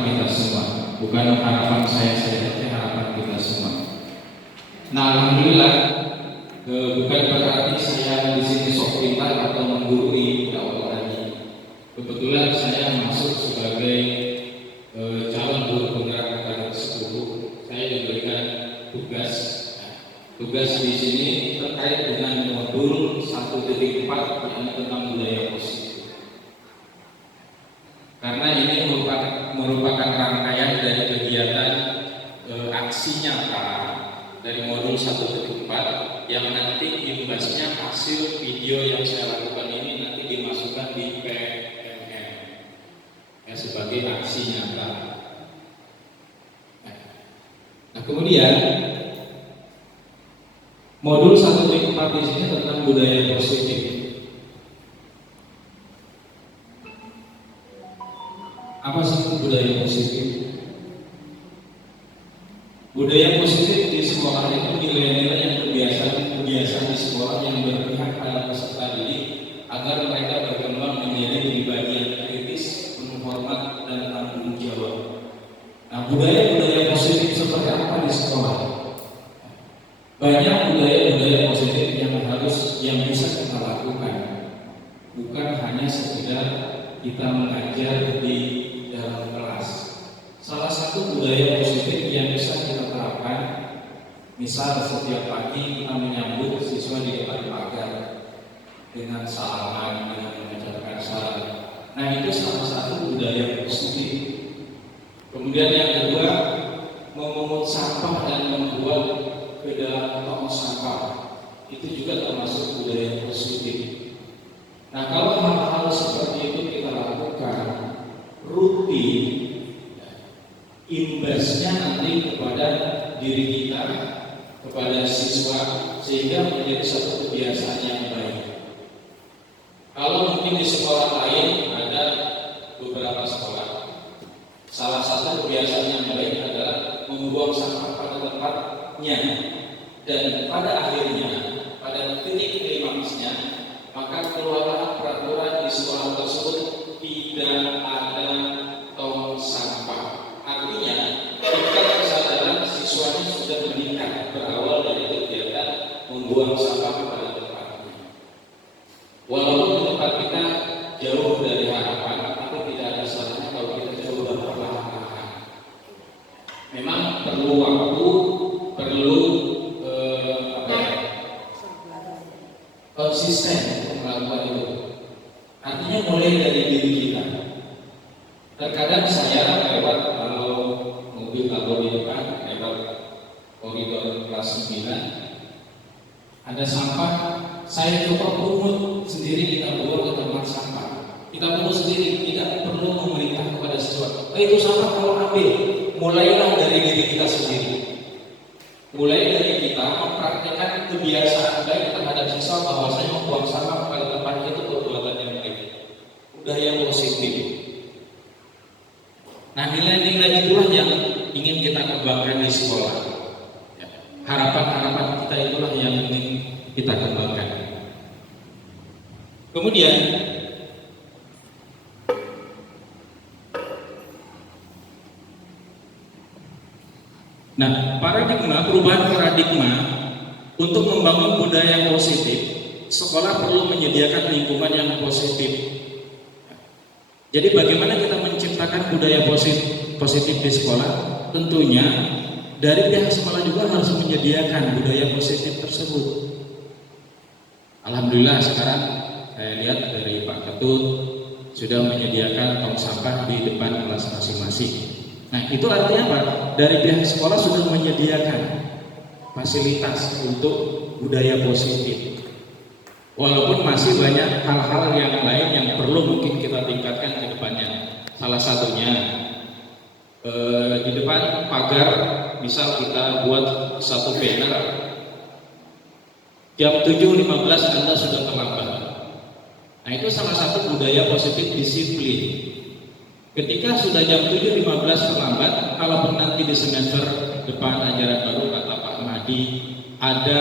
harapan kita semua, bukan harapan saya saja, tapi harapan kita semua. Nah, alhamdulillah, bukan berarti saya di sini sok pintar atau menggurui dakwah tadi. Kebetulan saya masuk sebagai calon guru penggerak akademi 10. Saya diberikan tugas di sini terkait dengan modul 1.4 yang tentang budaya positif. Karena ini merupakan rangkaian dari kegiatan aksi nyata dari modul 1.4 yang nanti imbasnya hasil video yang saya lakukan ini nanti dimasukkan di PMM ya, sebagai aksi nyata. Nah, kemudian modul 1.4 di sini tentang budaya positif. Apa sih budaya positif? Budaya positif di sekolah itu nilai-nilai yang kebiasaan di sekolah yang berpihak pada peserta didik agar mereka berkembang menjadi pribadi yang kritis, penuh hormat dan tanggung jawab. Nah, budaya-budaya positif seperti apa di sekolah? Banyak budaya-budaya positif yang bisa kita lakukan, bukan hanya sekedar kita mengajar di dalam kelas. Salah satu budaya positif yang bisa kita terapkan, misal setiap pagi kita menyambut siswa di depan pagar dengan salaman, dengan mengucapkan salam. Nah, itu salah satu budaya positif. Kemudian yang kedua, memungut sampah dan membuat ke dalam tong sampah, itu juga termasuk budaya positif. Nah, kalau hal-hal seperti itu kita lakukan rutin, imbasnya nanti kepada diri kita, kepada siswa, sehingga menjadi satu kebiasaan yang baik. Kalau mungkin di sekolah lain ada beberapa sekolah, salah satu kebiasaan yang baik adalah membuang sampah pada tempatnya, dan pada akhirnya, pada titik klimaksnya, maka keluarlah peraturan di sekolah tersebut tidak ada tong sampah. Artinya, tingkat kesadaran siswanya sudah meningkat berawal dari kegiatan membuang sampah pada tempatnya. Walaupun tempat kita jauh dari harapan, tapi tidak ada salahnya kalau kita coba perlahan-lahan. Memang perlu waktu, perlu konsisten untuk melakukan itu. Artinya mulai dari diri kita. Terkadang saya lewat kalau mobil di depan, lewat koridor kelas 9, ada sampah, saya coba pungut sendiri, kita buang ke tempat sampah. Kita pungut sendiri, tidak perlu memerintah kepada siswa. Itu sampah kalau ambil, mulailah dari diri kita sendiri. Mulai dari kita mempraktikkan kebiasaan baik terhadap siswa bahwa saya membuang sampah pada tempatnya itu perbuatan yang baik, budaya positif. Nah, nilai-nilai itulah yang ingin kita kembangkan di sekolah. Harapan-harapan kita itulah yang ingin kita kembangkan. Kemudian perubahan paradigma untuk membangun budaya yang positif, sekolah perlu menyediakan lingkungan yang positif. Jadi bagaimana kita menciptakan budaya positif di sekolah? Tentunya dari pihak sekolah juga harus menyediakan budaya positif tersebut. Alhamdulillah sekarang saya lihat dari Pak Ketut sudah menyediakan tong sampah di depan kelas masing-masing. Nah, itu artinya apa? Dari pihak sekolah sudah menyediakan fasilitas untuk budaya positif. Walaupun masih banyak hal-hal yang lain yang perlu mungkin kita tingkatkan ke depannya. Salah satunya di depan pagar, misal kita buat satu banner, jam 7.15 Anda sudah terlambat. Nah, itu salah satu budaya positif disiplin. Ketika sudah jam 7.15 terlambat, kalaupun nanti di semester depan ajaran baru kata Pak Mahdi ada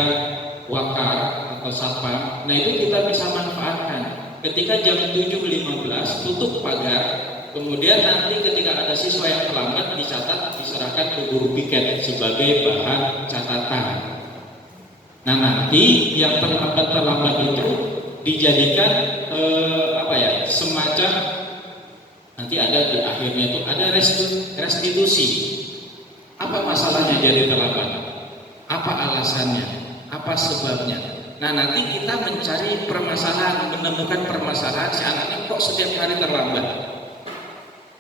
wakar atau satpam, nah itu kita bisa manfaatkan. Ketika jam 7.15 tutup pagar, Kemudian nanti ketika ada siswa yang terlambat dicatat, diserahkan ke guru piket sebagai bahan catatan. Nah nanti yang terlambat itu dijadikan semacam nanti ada di akhirnya itu ada restitusi. Apa masalahnya jadi terlambat? Apa alasannya? Apa sebabnya? Nah nanti kita mencari permasalahan, menemukan permasalahan si anak ini kok setiap hari terlambat.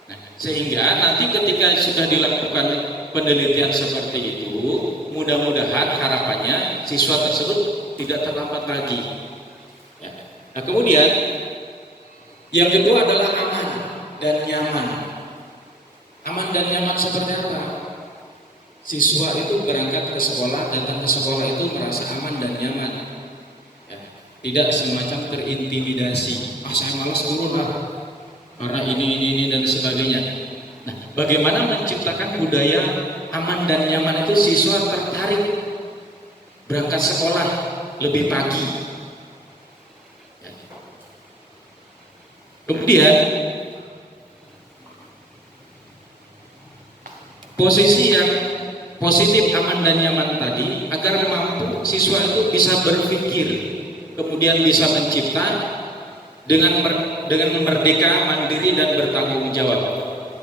Nah, sehingga nanti ketika sudah dilakukan penelitian seperti itu, mudah-mudahan harapannya siswa tersebut tidak terlambat lagi. Ya. Nah kemudian yang kedua adalah aman dan nyaman. Aman dan nyaman seperti apa? Siswa itu berangkat ke sekolah, datang ke sekolah itu merasa aman dan nyaman, ya, tidak semacam terintimidasi. Saya malas turun lah karena ini dan sebagainya. Nah, bagaimana menciptakan budaya aman dan nyaman itu siswa tertarik berangkat sekolah lebih pagi. Ya. Kemudian posisi yang positif, aman dan nyaman tadi agar mampu siswa itu bisa berpikir, kemudian bisa mencipta dengan merdeka, mandiri dan bertanggung jawab.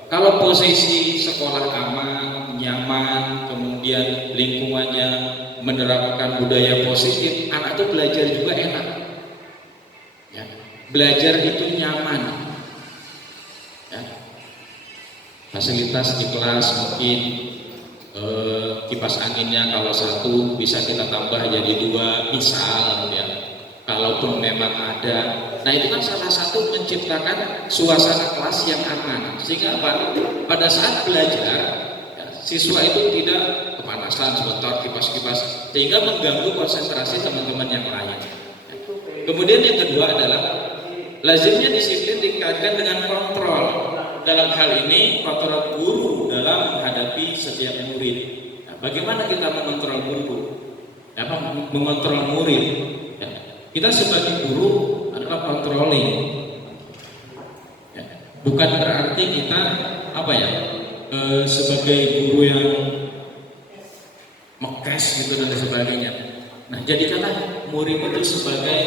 Kalau posisi sekolah aman, nyaman, kemudian lingkungannya menerapkan budaya positif, anak itu belajar juga enak. Ya, belajar itu nyaman. Ya. Fasilitas di kelas mungkin kipas anginnya kalau satu bisa kita tambah jadi dua, misal ya. Kalaupun memang ada, nah itu kan salah satu menciptakan suasana kelas yang aman, sehingga pada saat belajar ya, siswa itu tidak kepanasan sebentar kipas-kipas sehingga mengganggu konsentrasi teman-teman yang lain. Kemudian yang kedua adalah lazimnya disiplin dikaitkan dengan kontrol. Dalam hal ini kontrol guru dalam menghadapi setiap murid. Nah, bagaimana kita mengontrol guru? Mengontrol murid? Ya, kita sebagai guru adalah controlling. Ya, bukan berarti kita sebagai guru yang mekes gitu dan sebagainya. Nah, jadikanlah murid itu sebagai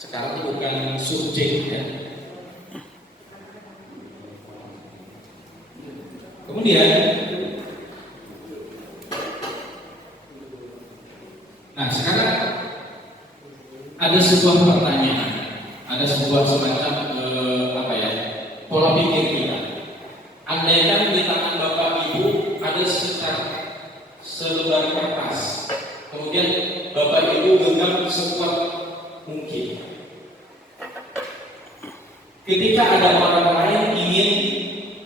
sekarang itu bukan subjek ya. Kemudian sekarang ada sebuah pertanyaan, ada sebuah semacam pola pikir kita. Andaikan di tangan Bapak Ibu ada selebar kertas, kemudian Bapak Ibu genggam sekuat mungkin. Ketika ada orang lain ingin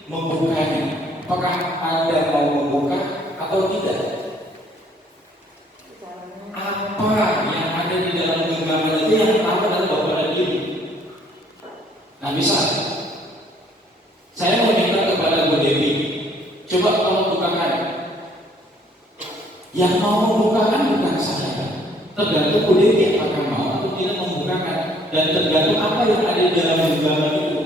membukanya, apakah Anda mau membuka atau tidak? Apa yang ada di dalam genggaman itu yang tahu adalah Bapak dan Ibu. Nah, misal saya meminta kepada Bu Dewi, coba tolong bukakan. Yang mau membukakan bukan saya. Tergantung Bu Dewi apakah mau atau tidak membukakan, dan tergantung apa yang ada di dalam genggaman itu.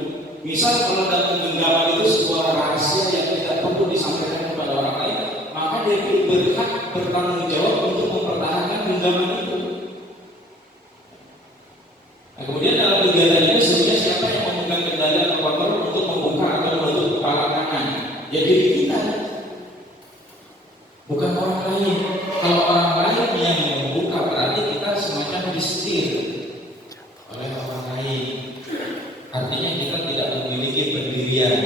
Misal kalau dalam genggaman itu sebuah rahasia yang tidak perlu disampaikan kepada orang lain, maka Dewi berhak bertanggung jawab untuk mempertahankan genggaman itu. Nah, kemudian dalam kegiatan ini sebenarnya siapa yang memegang kendali atau kontrol untuk membuka atau menutup kepala kanan? Ya diri kita, bukan orang lain. Kalau orang lain yang membuka berarti kita semacam disetir oleh orang lain. Artinya kita tidak memiliki pendirian.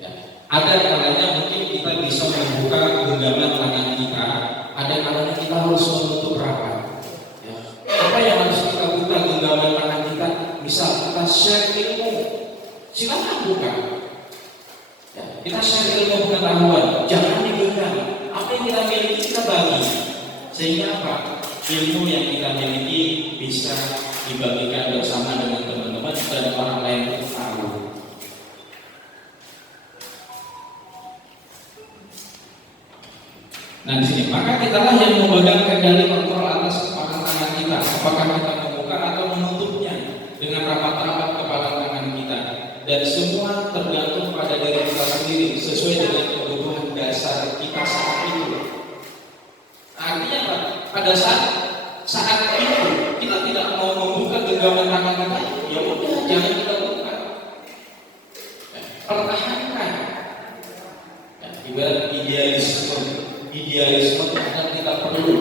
Ya. Ada kalanya mungkin kita bisa membuka genggaman tangan kita. Ada kalanya kita harus menutup rapat. Ya. Apa yang harus kita buka genggaman tangan kita? Misal kita share ilmu, silakan buka. Ya. Kita share ilmu pengetahuan, jangan digenggam. Apa yang kita miliki kita bagi. Sehingga apa? Ilmu yang kita miliki bisa dibagikan bersama dengan teman-teman dan orang lain yang tahu. Nah di sini maka kitalah yang memegang kendali kontrol atas kepala tangan kita, apakah kita membuka atau menutupnya dengan dan semua tergantung pada diri kita sendiri sesuai dengan kebutuhan dasar kita saat itu. Artinya apa? Pada saat itu kita tidak mau membuka genggaman tangan kita, ya udah jangan kita buka. Pertahankan. Ibarat idealisme kadang kita perlu.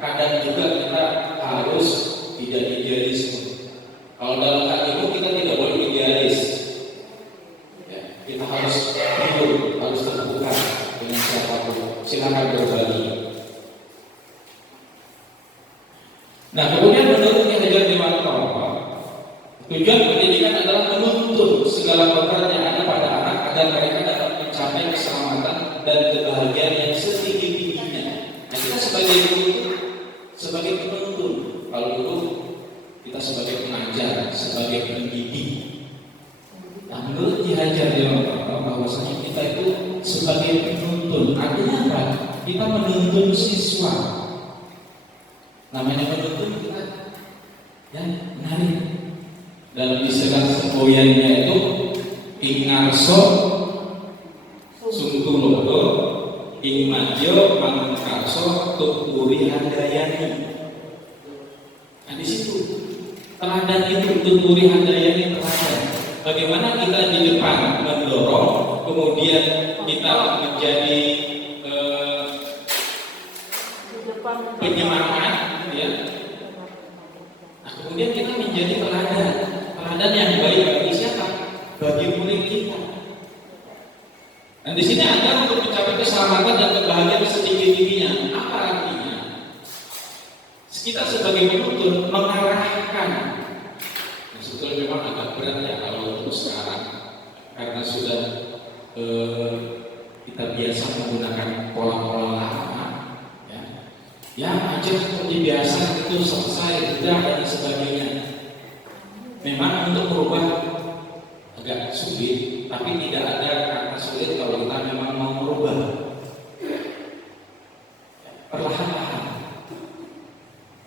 Kadang juga kita harus tidak idealisme. Kalau dalam hal itu kita tidak boleh idealis. Kita harus jujur, harus terbuka dengan siapapun. Silakan berbagi. Nah, kemudian menurut Ki Hajar Dewantara, tujuan pendidikan adalah menuntun segala program yang ada pada anak agar mereka dapat mencapai keselamatan dan kebahagiaan yang setinggi-tingginya. Nah, kita sebagai guru, sebagai penuntun, kalau dulu kita sebagai pengajar, sebagai pendidik. Nah, menurut Ki Hajar Dewantara bahwasanya kita itu sebagai penuntun. Artinya apa? Kita menuntun siswa. Namanya menuntun kita yang menarik. Dalam istilah semboyannya itu ingarso sungtulodo ing majo manungkarso tukuri handayani. Nah, di situ teladan itu tukuri handayani teladan. Bagaimana kita di depan mendorong, kemudian kita menjadi penyemangat, ya. Nah, kemudian kita menjadi teladan yang baik bagi siapa? Bagi murid kita. Dan di sini ada untuk mencapai keselamatan dan kebahagiaan setinggi-tingginya. Apa artinya? Kita sebagai penuntun mengarahkan. Nah, sebetulnya memang agak berat ya kalau untuk sekarang, karena sudah kita biasa menggunakan pola-pola lama. Ya, ajar seperti biasa itu selesai, sudah dan sebagainya. Memang untuk merubah agak sulit, tapi tidak ada kata sulit kalau kita memang mau merubah. Perlahan-lahan.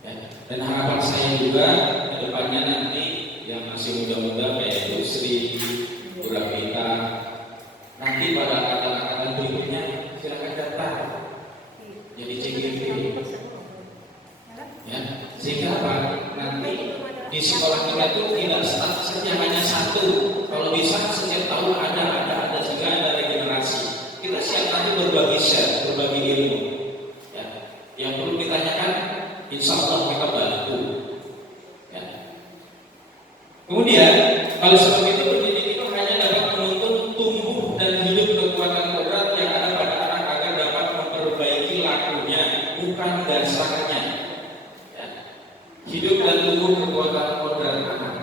Ya. Dan harapan saya juga ke depannya nanti yang masih muda-muda kayak Bu Sri, Bu Rafita, nanti pada angkatan-angkatan berikutnya silakan daftar jadi CGV. Ya, sehingga apa? Nanti di sekolah kita itu tidak statusnya hanya satu. Kalau bisa setiap tahun ada sehingga ada regenerasi. Kita siap nanti berbagi share, berbagi ilmu. Ya. Yang perlu ditanyakan, insya Allah kita bantu. Ya. Kemudian kalau seperti itu pendidik itu hanya dapat menuntun tumbuh dan hidup kekuatan kodrat yang ada pada anak agar dapat memperbaiki lakunya, bukan dasarnya. Hidup dan tumbuh kekuatan kodrat anak.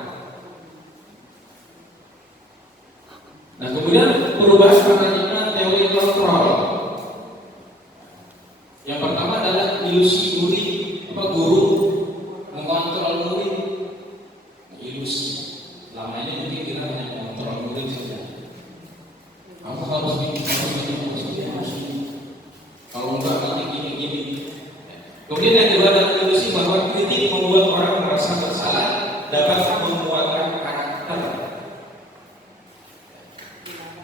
Nah, kemudian perubahan paradigma teori kontrol. Yang pertama adalah ilusi guru mengontrol murid. Ilusi. Lama ini mungkin kita hanya mengontrol murid saja. Kamu harus begini. Kalau enggak nanti gini. Kemudian yang kedua adalah ilusi bahwa kritik membuat orang merasa bersalah, dapat menguatkan karakter.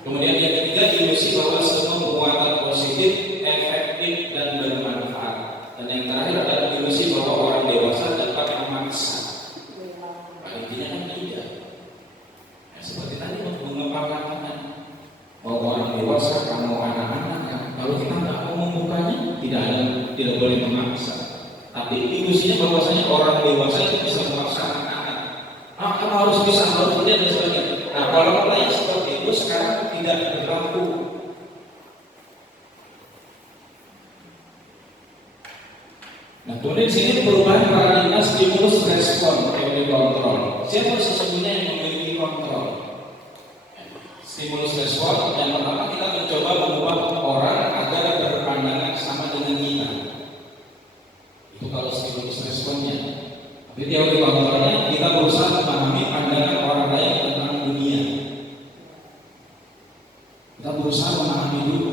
Kemudian yang ketiga ilusi bahwa semua penguatan positif, efektif dan bermanfaat. Dan yang terakhir adalah ilusi bahwa orang dewasa dapat memaksa. Nah, intinya kan tidak. Nah, seperti tadi mengembangkan bahwa orang dewasa kamu anak-anak, kalau kita nggak mau membukanya, tidak boleh memaksa. Tapi ilusinya bahwasanya orang dewasa itu bisa memaksa anak-anak. Kamu harus bisa, harus tidak dan sebagainya. Nah, pola-pola yang seperti itu sekarang tidak berlaku. Nah, kemudian di sini perubahan paradigma stimulus respon teori kontrol. Siapa sesungguhnya yang memiliki kontrol? Stimulus respon yang pertama kita mencoba mengubah orang agar berpandangan sama dengan kita. Itu kalau stimulus responnya. Tapi teori kontrolnya kita berusaha memahami pandangan orang lain tentang dunia. Kita berusaha memahami dulu.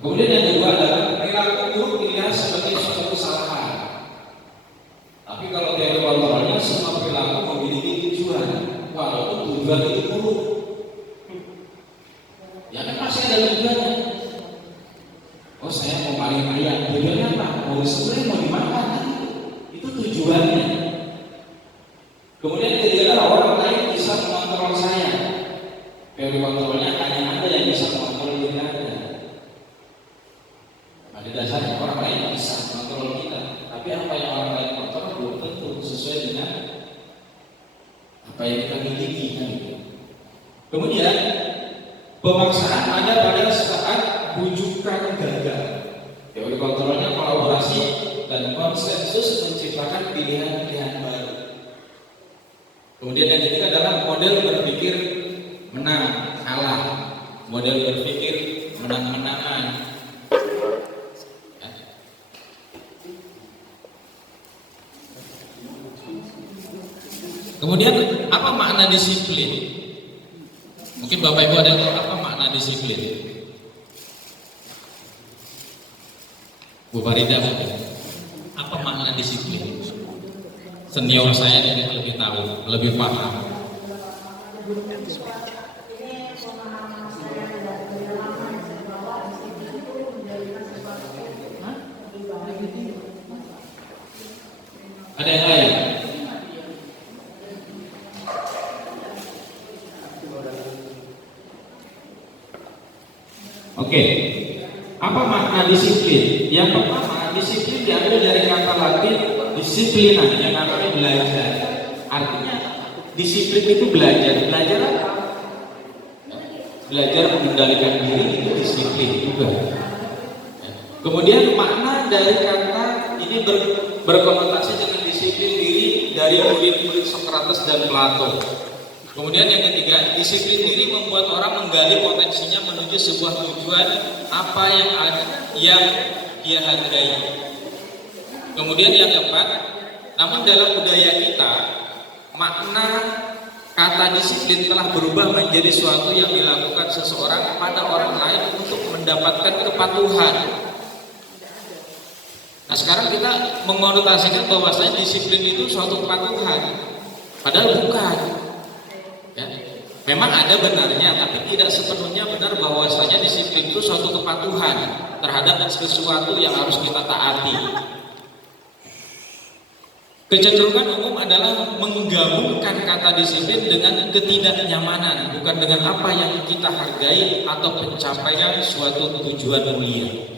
Kemudian yang kedua adalah perilaku buruk dilihat sebagai suatu kesalahan. Tapi kalau teori kontrolnya semua perilaku memiliki tujuan. tujuan itu buruk. Ya kan masih ada tujuannya. Oh saya mau paling kaya, tujuannya apa? Mau disembelih, mau dimakan, itu tujuannya. Kemudian ketika orang lain bisa mengontrol saya, teori kontrolnya hanya Anda yang bisa mengontrol diri Anda. Pada dasarnya orang lain bisa mengontrol kita, tapi apa yang orang lain kontrol belum tentu sesuai dengan apa yang kita miliki kan. Kemudian pemaksaan ada pada saat bujukan gagal. Teori kontrolnya kolaborasi dan konsensus menciptakan pilihan-pilihan baru. Kemudian yang ketiga adalah model berpikir menang kalah, model berpikir menang-menangan. Kemudian apa makna disiplin? Mungkin Bapak Ibu ada yang tahu apa makna disiplin? Bu Farida, apa makna disiplin? Senior saya ini lebih tahu, lebih paham. Ada yang lain? Oke. Apa makna disiplin? Yang pertama, disiplin diambil dari kata Latin disiplina yang artinya belajar. Artinya disiplin itu belajar. Belajar apa? Belajar mengendalikan diri itu disiplin juga. Kemudian makna dari kata ini berkonotasi dengan disiplin diri dari murid-murid Sokrates dan Plato. Kemudian yang ketiga, disiplin diri membuat orang menggali potensinya menuju sebuah tujuan apa yang ada yang dia hargai. Kemudian yang keempat, namun dalam budaya kita, makna kata disiplin telah berubah menjadi suatu yang dilakukan seseorang pada orang lain untuk mendapatkan kepatuhan. Nah sekarang kita mengonotasikan bahwasanya disiplin itu suatu kepatuhan, padahal bukan. Ya. Memang ada benarnya, tapi tidak sepenuhnya benar bahwasanya disiplin itu suatu kepatuhan terhadap sesuatu yang harus kita taati. Kecenderungan umum adalah menggabungkan kata disiplin dengan ketidaknyamanan, bukan dengan apa yang kita hargai atau pencapaian suatu tujuan mulia.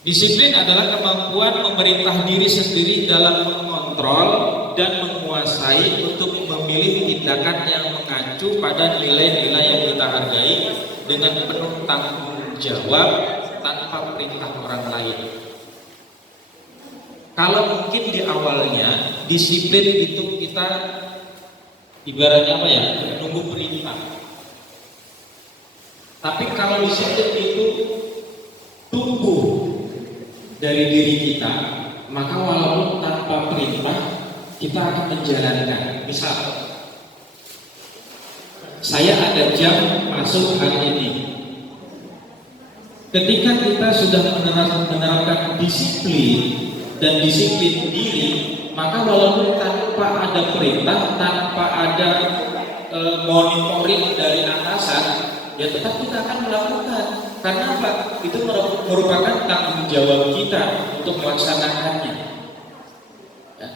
Disiplin adalah kemampuan memerintah diri sendiri dalam mengontrol dan menguasai untuk memilih tindakan yang mengacu pada nilai-nilai yang kita hargai dengan penuh tanggung jawab tanpa perintah orang lain. Kalau mungkin di awalnya disiplin itu kita ibaratnya apa ya, menunggu perintah. Tapi kalau disiplin itu tumbuh dari diri kita, maka walaupun tanpa perintah kita akan menjalankan. Misal, saya ada jam masuk hari ini. Ketika kita sudah menerapkan disiplin dan disiplin diri, maka walaupun tanpa ada perintah, tanpa ada monitoring dari atasan, ya tetap kita akan melakukan. Karena apa? Itu merupakan tanggung jawab kita untuk melaksanakannya. Ya.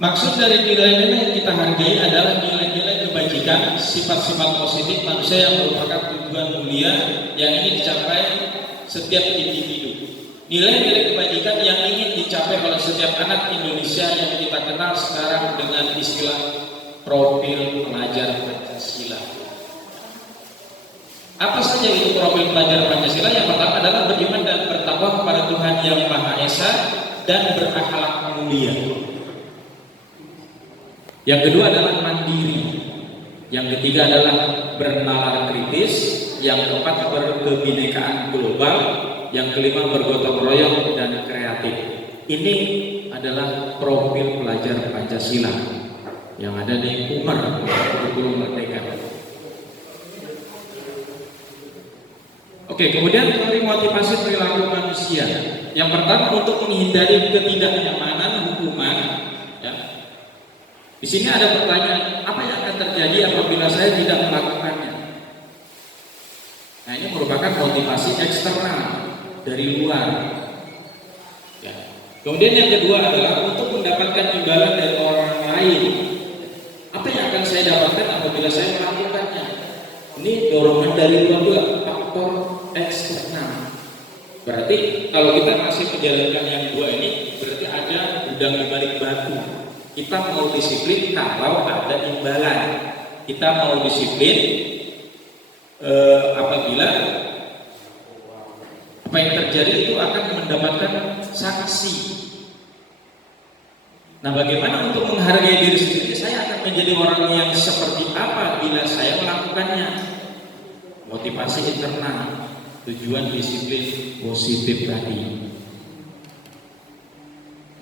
Maksud dari nilai-nilai yang kita hargai adalah nilai-nilai kebajikan, sifat-sifat positif manusia yang merupakan tujuan mulia yang ingin dicapai setiap individu. Nilai-nilai kebajikan yang ingin dicapai oleh setiap anak Indonesia yang kita kenal sekarang dengan istilah profil pelajar Pancasila. Apa saja itu profil pelajar Pancasila? Yang pertama adalah beriman dan bertakwa kepada Tuhan Yang Maha Esa dan berakhlak mulia. Yang kedua adalah mandiri. Yang ketiga adalah bernalar kritis. Yang keempat berkebinekaan global. Yang kelima bergotong royong dan kreatif. Ini adalah profil pelajar Pancasila yang ada di Umar Kurikulum Merdeka. Oke, kemudian teori motivasi perilaku manusia manusia. Yang pertama untuk menghindari ketidaknyamanan hukuman. Ya. Di sini ada pertanyaan, apa yang akan terjadi apabila saya tidak melakukannya? Nah, ini merupakan motivasi eksternal dari luar. Ya. Kemudian yang kedua adalah untuk mendapatkan imbalan dari orang lain. Apa yang akan saya dapatkan apabila saya melakukannya? Ini dorongan dari luar juga, faktor eksternal. Berarti kalau kita masih menjalankan yang dua ini, berarti ada udang di balik batu. Kita mau disiplin kalau ada imbalan. Kita mau disiplin apabila apa yang terjadi itu akan mendapatkan sanksi. Nah, bagaimana untuk menghargai diri sendiri? Saya akan menjadi orang yang seperti apa bila saya melakukannya? Motivasi internal, tujuan disiplin positif tadi.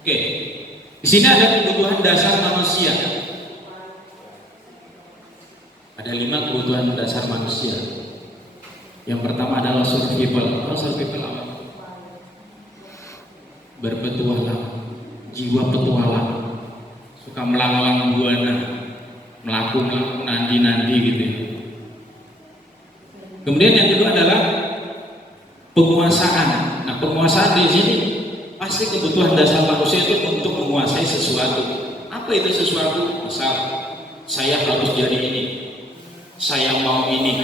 Oke, di sini ada kebutuhan dasar manusia. Ada 5 kebutuhan dasar manusia. Yang pertama adalah survival. Survival apa? Berpetualang. Jiwa petualang, suka melalang buana, melakukan nanti gitu. Kemudian yang kedua adalah penguasaan. Nah, penguasaan di sini pasti kebutuhan dasar manusia itu untuk menguasai sesuatu. Apa itu sesuatu? Misal, saya harus jadi ini, saya mau ini,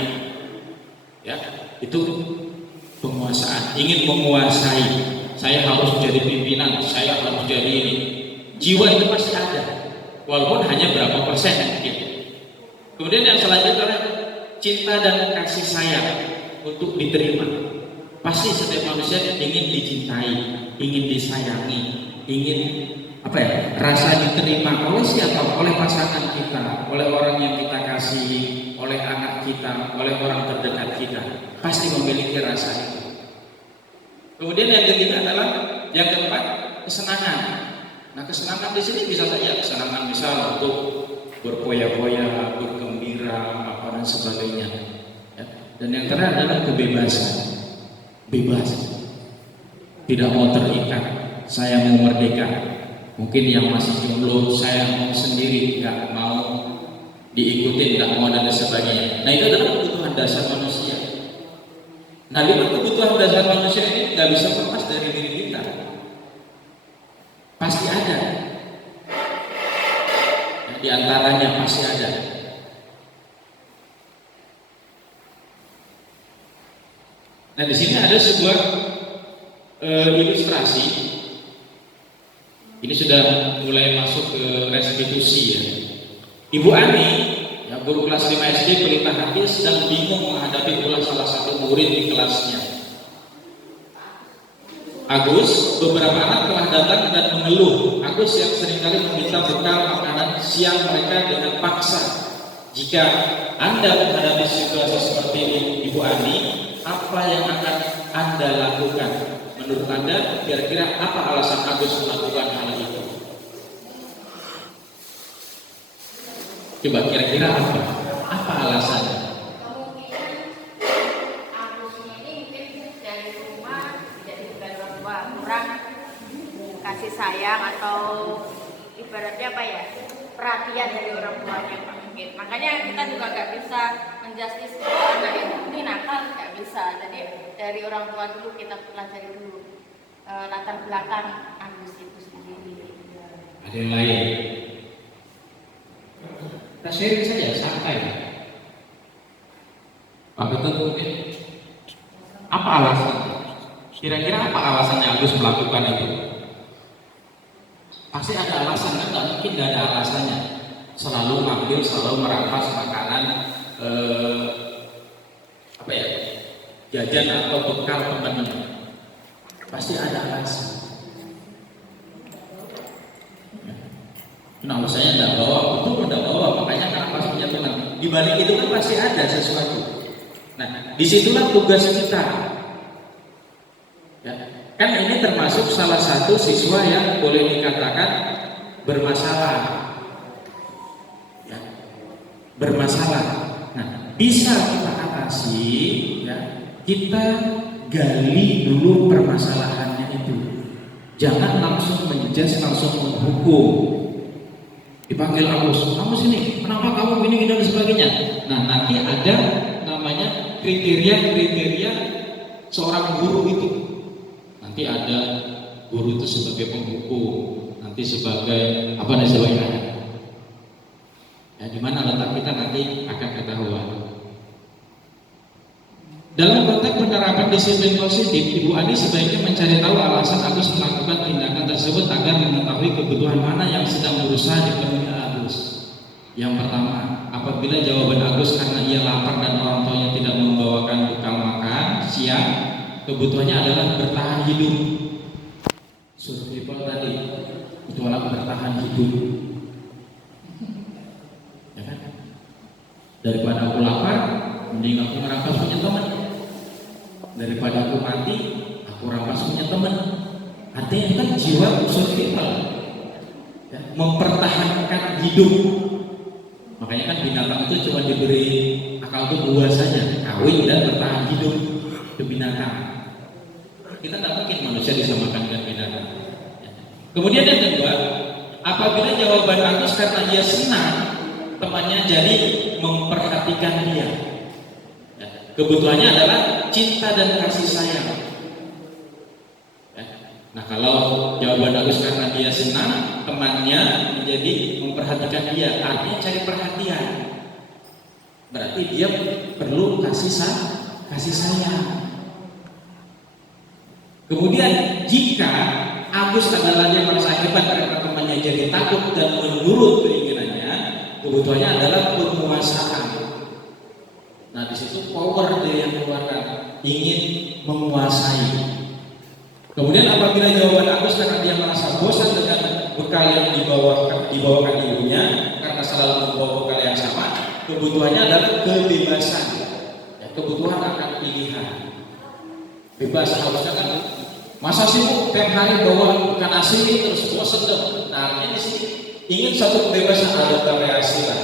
ya, itu penguasaan. Ingin menguasai. Saya harus jadi pimpinan, saya harus jadi ini. Jiwa itu pasti ada, walaupun hanya berapa persen mungkin. Kemudian yang selanjutnya adalah cinta dan kasih sayang untuk diterima. Pasti setiap manusia ingin dicintai, ingin disayangi, ingin rasa diterima oleh siapa? Oleh pasangan kita, oleh orang yang kita kasihi, oleh anak kita, oleh orang terdekat kita. Pasti memiliki rasa itu. Kemudian yang ketiga adalah yang keempat, kesenangan. Nah, kesenangan di sini bisa saja kesenangan misal untuk berpoya-poya, bergembira, apa dan sebagainya. Ya. Dan yang terakhir adalah kebebasan, bebas, tidak mau terikat. Saya mau merdeka. Mungkin yang masih jomblo, saya mau sendiri, nggak mau diikutin, nggak mau dan sebagainya. Nah, itu adalah kebutuhan dasar manusia. Nah, 5 kebutuhan dasar manusia ini nggak bisa lepas dari diri kita. Pasti ada. Nah, di antaranya pasti ada. Nah, di sini ada sebuah ilustrasi. Ini sudah mulai masuk ke restitusi ya. Ibu Ani, ya, guru kelas 5 SD pelita hati, sedang bingung menghadapi ulah salah satu murid di kelasnya. Agus, beberapa anak telah datang dan mengeluh. Agus yang seringkali meminta bekal makanan siang mereka dengan paksa. Jika Anda menghadapi situasi seperti ini, Ibu Ani, apa yang akan Anda lakukan? Menurut Anda, kira-kira apa alasan Agus melakukan hal itu? Coba kira-kira apa? Apa alasannya? Kemungkinan Agusnya ini mungkin dari rumah tidak diberikan orang tua, kurang kasih sayang atau ibaratnya apa ya, perhatian dari orang tuanya mungkin. Makanya kita juga nggak bisa menjustis anak ini nakal, nggak bisa. Jadi dari orang tua dulu kita pelajari dulu latar belakang Agus itu sendiri. Ada yang lain? Kita sharing saja, santai. Pak Betul, apa alasannya? Kira-kira apa alasannya Agus melakukan itu? Pasti ada alasan, kan? Tidak mungkin tidak ada alasannya. Selalu ngambil, selalu merampas makanan, jajan atau bekal teman. Pasti ada alasan. Nah, saya tidak bawa, betul tidak bawa, makanya kenapa punya teman. Di balik itu kan pasti ada sesuatu. Nah, disitulah tugas kita. Ya, kan ini termasuk salah satu siswa yang boleh dikatakan bermasalah. Ya, bermasalah. Nah, bisa kita atasi. Ya, kita gali dulu permasalahannya itu. Jangan langsung menjudge, langsung menghukum. Dipanggil Agus ini, kenapa kamu gini dan sebagainya. Nah, nanti ada namanya kriteria seorang guru itu. Nanti ada guru itu sebagai penghukum, nanti sebagai apa dan sebagainya. Ya, di mana letak kita nanti akan ketahuan. Dalam konteks penerapan disiplin positif, Ibu Ani sebaiknya mencari tahu alasan Agus melakukan tindakan tersebut agar mengetahui kebutuhan mana yang sedang berusaha dipenuhi Agus. Yang pertama, apabila jawaban Agus karena ia lapar dan orang tuanya tidak membawakan bekal makan siang, kebutuhannya adalah bertahan hidup. Survival tadi, itu adalah bertahan hidup. Ya kan? Daripada aku lapar, mending aku merampas punya teman. Daripada aku mati, aku rampas punya teman. Artinya kan jiwa survival, ya, mempertahankan hidup. Makanya kan binatang itu cuma diberi akal itu dua saja, kawin dan bertahan hidup. Itu binatang. Kita tidak mungkin manusia disamakan dengan binatang. Kemudian yang kedua, apabila jawaban Agus karena dia senang, temannya jadi memperhatikan dia. Kebutuhannya adalah cinta dan kasih sayang. Nah, kalau jawaban Agus karena dia senang, temannya menjadi memperhatikan dia, artinya cari perhatian. Berarti dia perlu kasih sayang. Kemudian jika Agus adalah dia merasa hebat karena temannya jadi takut dan menurut keinginannya, kebutuhannya adalah penguasaan. Nah, di situ power dia yang keluarkan, ingin menguasai. Kemudian apabila jawaban Agus karena dia merasa bosan dengan bekal yang dibawakan ibunya karena selalu membawa bekal yang sama, kebutuhannya adalah kebebasan. Ya, kebutuhan akan pilihan. Bebas, harusnya kan masa sibuk tiap hari bawa ikan asin terus bosan dong. Nah, ini sih ingin satu kebebasan, ada variasi lah.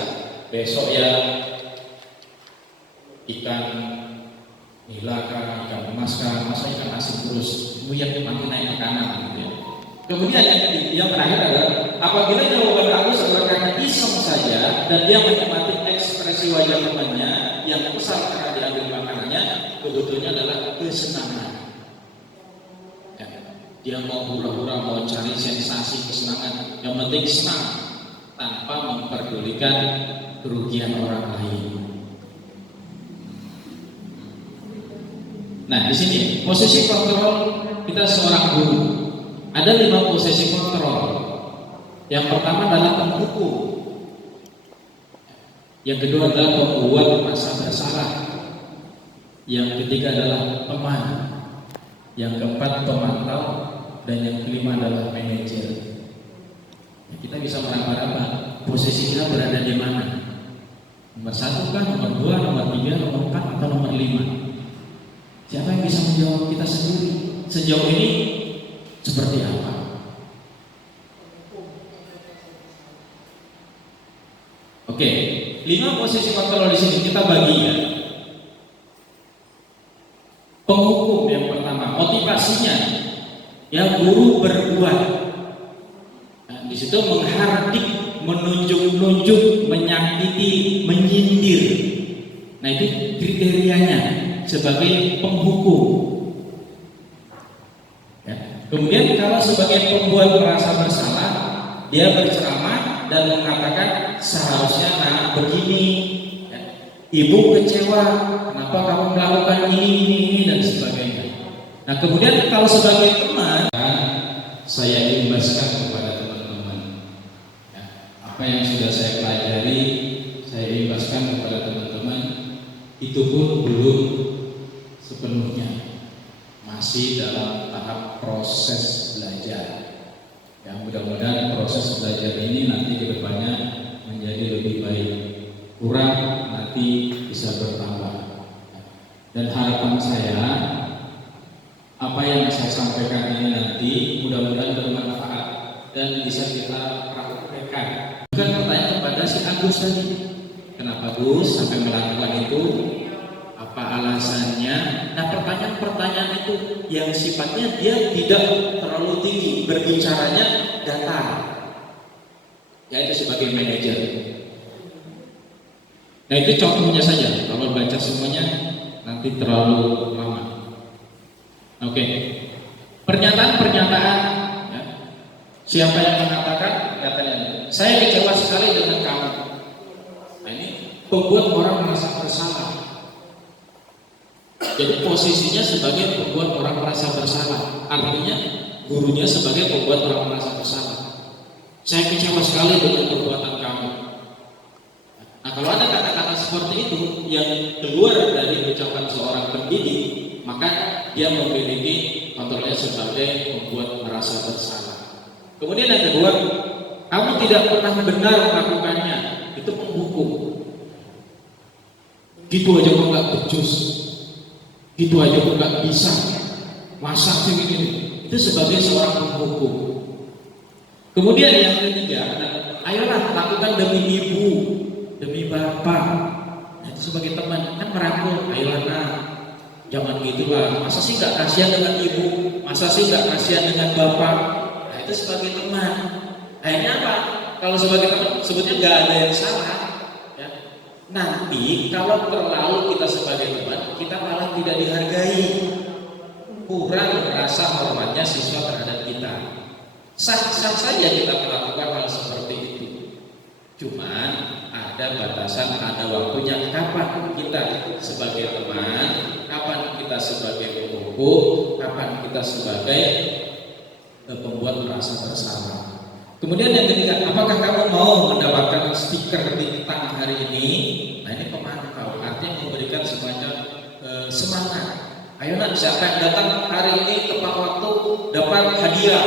Besok ya ikan nila kah, ikan emas kah, masa ikan asin terus buyat makin naik makanan gitu ya. Kemudian yang terakhir adalah apabila jawaban Agus adalah karena iseng saja dan dia menikmati ekspresi wajah temannya yang kesal karena diambil makanannya, kebutuhannya adalah kesenangan. Ya, dia mau hura-hura, mau cari sensasi kesenangan, yang penting senang tanpa memperdulikan kerugian orang lain. Nah, di sini posisi kontrol kita seorang guru. Ada 5 posisi kontrol. Yang pertama adalah penghukum. Yang kedua adalah pembuat merasa bersalah. Yang ketiga adalah teman. Yang keempat pemantau, dan yang kelima adalah manajer. Kita bisa meraba-raba posisi kita berada di mana. Nomor 1 kah, nomor 2, nomor 3, nomor 4, atau nomor 5. Siapa yang bisa menjawab kita sendiri? Sejauh ini seperti apa? Oke, 5 posisi kontrol di sini kita bagi ya. Penghukum yang pertama, motivasinya ya guru berbuat. Nah, di situ menghardik, menunjuk-nunjuk, menyakiti, menyindir. Nah, itu kriterianya sebagai penghukum. Ya. Kemudian kalau sebagai pembuat merasa bersalah, dia berceramah dan mengatakan seharusnya nak begini. Ya. Ibu kecewa, kenapa kamu melakukan ini dan sebagainya. Nah, kemudian kalau sebagai teman, saya imbaskan kepada teman-teman. Ya. Apa yang sudah saya pelajari, saya imbaskan kepada teman-teman. Itu pun belum sepenuhnya, masih dalam tahap proses belajar. Ya, mudah-mudahan proses belajar ini nanti ke depannya menjadi lebih baik. Kurang nanti bisa bertambah. Dan harapan saya, apa yang saya sampaikan ini nanti mudah-mudahan bermanfaat dan bisa kita praktekkan. Bukan pertanyaan kepada si Agus tadi, kenapa Gus sampai melakukan itu? Apa alasannya? Nah, pertanyaan-pertanyaan itu yang sifatnya dia tidak terlalu tinggi, berbicaranya datar. Ya, itu sebagai manajer. Nah, itu contohnya saja. Kalau baca semuanya nanti terlalu lama. Oke. Pernyataan-pernyataan, ya. Siapa yang mengatakan? Katanya, saya kecewa sekali dengan kamu. Nah, ini membuat orang merasa bersalah. Jadi posisinya sebagai pembuat orang merasa bersalah. Artinya gurunya sebagai pembuat orang merasa bersalah. Saya kecewa sekali dengan perbuatan kamu. Nah, kalau ada kata-kata seperti itu yang keluar dari ucapan seorang pendidik, maka dia memiliki kontrolnya sebagai pembuat merasa bersalah. Kemudian yang kedua, kamu tidak pernah benar melakukannya. Itu penghukum. Gitu aja kok nggak becus. Gitu aja kok nggak bisa. Masa sih begini? Itu sebagai seorang penghukum. Kemudian yang ketiga, ayolah lakukan demi ibu, demi bapak. Nah, itu sebagai teman kan merangkul, ayolah nak, jangan gitulah. Masa sih nggak kasihan dengan ibu? Masa sih nggak kasihan dengan bapak? Nah, itu sebagai teman. Akhirnya apa? Kalau sebagai teman sebetulnya nggak ada yang salah. Ya. Nanti kalau terlalu kita sebagai teman, kita malah tidak dihargai, kurang rasa hormatnya siswa terhadap kita. Sah-sah saja kita melakukan hal seperti itu. Cuman ada batasan, ada waktunya. Kapan kita sebagai teman, kapan kita sebagai penghukum, kapan kita sebagai pembuat merasa bersalah. Kemudian yang ketiga, apakah kamu mau mendapatkan stiker bintang hari ini? Nah, ini pemantau, artinya memberikan semacam semangat. Ayo nak, siapa yang datang hari ini tepat waktu dapat hadiah.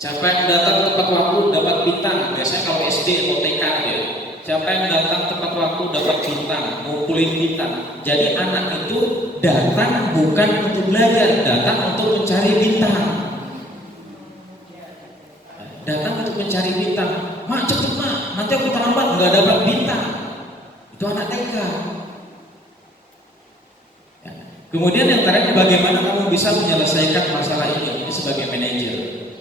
Siapa yang datang tepat waktu dapat bintang. Biasanya kalau SD atau TK ya. Siapa yang datang tepat waktu dapat bintang, ngumpulin bintang. Jadi anak itu datang bukan untuk belajar, datang untuk mencari bintang. Datang untuk mencari bintang. Mak cepet mak, nanti aku terlambat nggak dapat bintang. Itu anak TK. Ya. Kemudian yang terakhir, bagaimana kamu bisa menyelesaikan masalah ini? Ini sebagai manajer.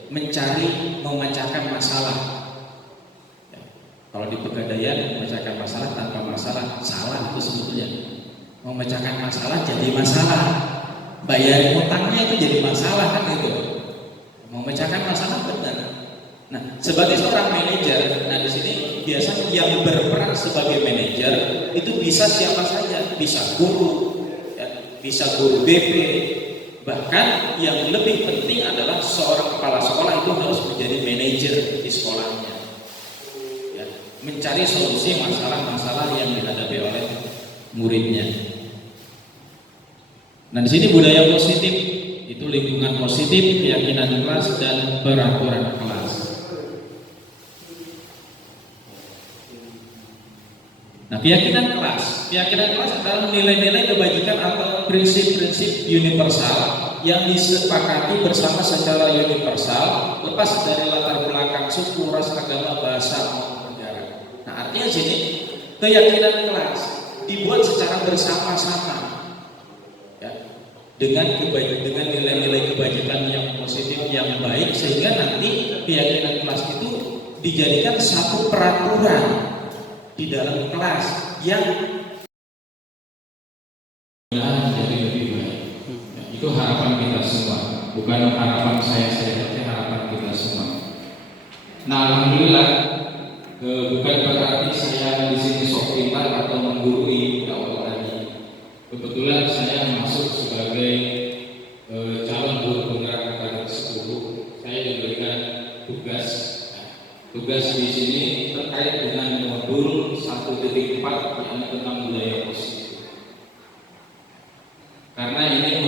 Mencari, memecahkan masalah. Ya. Kalau di Pegadaian memecahkan masalah tanpa masalah salah itu sebetulnya. Memecahkan masalah jadi masalah. Bayar utangnya itu jadi masalah kan itu. Memecahkan masalah benar. Nah, sebagai seorang manajer, nah di sini biasanya yang berperan sebagai manajer itu bisa siapa saja, bisa guru, ya, bisa guru BP. Bahkan yang lebih penting adalah seorang kepala sekolah itu harus menjadi manajer di sekolahnya, ya, mencari solusi masalah-masalah yang dihadapi oleh muridnya. Nah, di sini budaya positif itu lingkungan positif, keyakinan kelas dan peraturan kelas. Nah, keyakinan kelas adalah nilai-nilai kebajikan atau prinsip-prinsip universal yang disepakati bersama secara universal, lepas dari latar belakang suku, ras, agama, bahasa maupun negara. Nah, artinya sini keyakinan kelas dibuat secara bersama-sama, ya, dengan nilai-nilai kebajikan yang positif, yang baik, sehingga nanti keyakinan kelas itu dijadikan satu peraturan di dalam kelas yang jadi lebih baik. Ya, itu harapan kita semua, bukan harapan saya saja, tapi harapan kita semua. Nah, alhamdulillah, bukan berarti saya di sini sok pintar atau menggurui dakwah lagi. Kebetulan saya masuk sebagai calon guru penggerak akademik 10. Saya diberikan tugas di sini terkait dengan modul 1.4 yang tentang budaya positif. Karena ini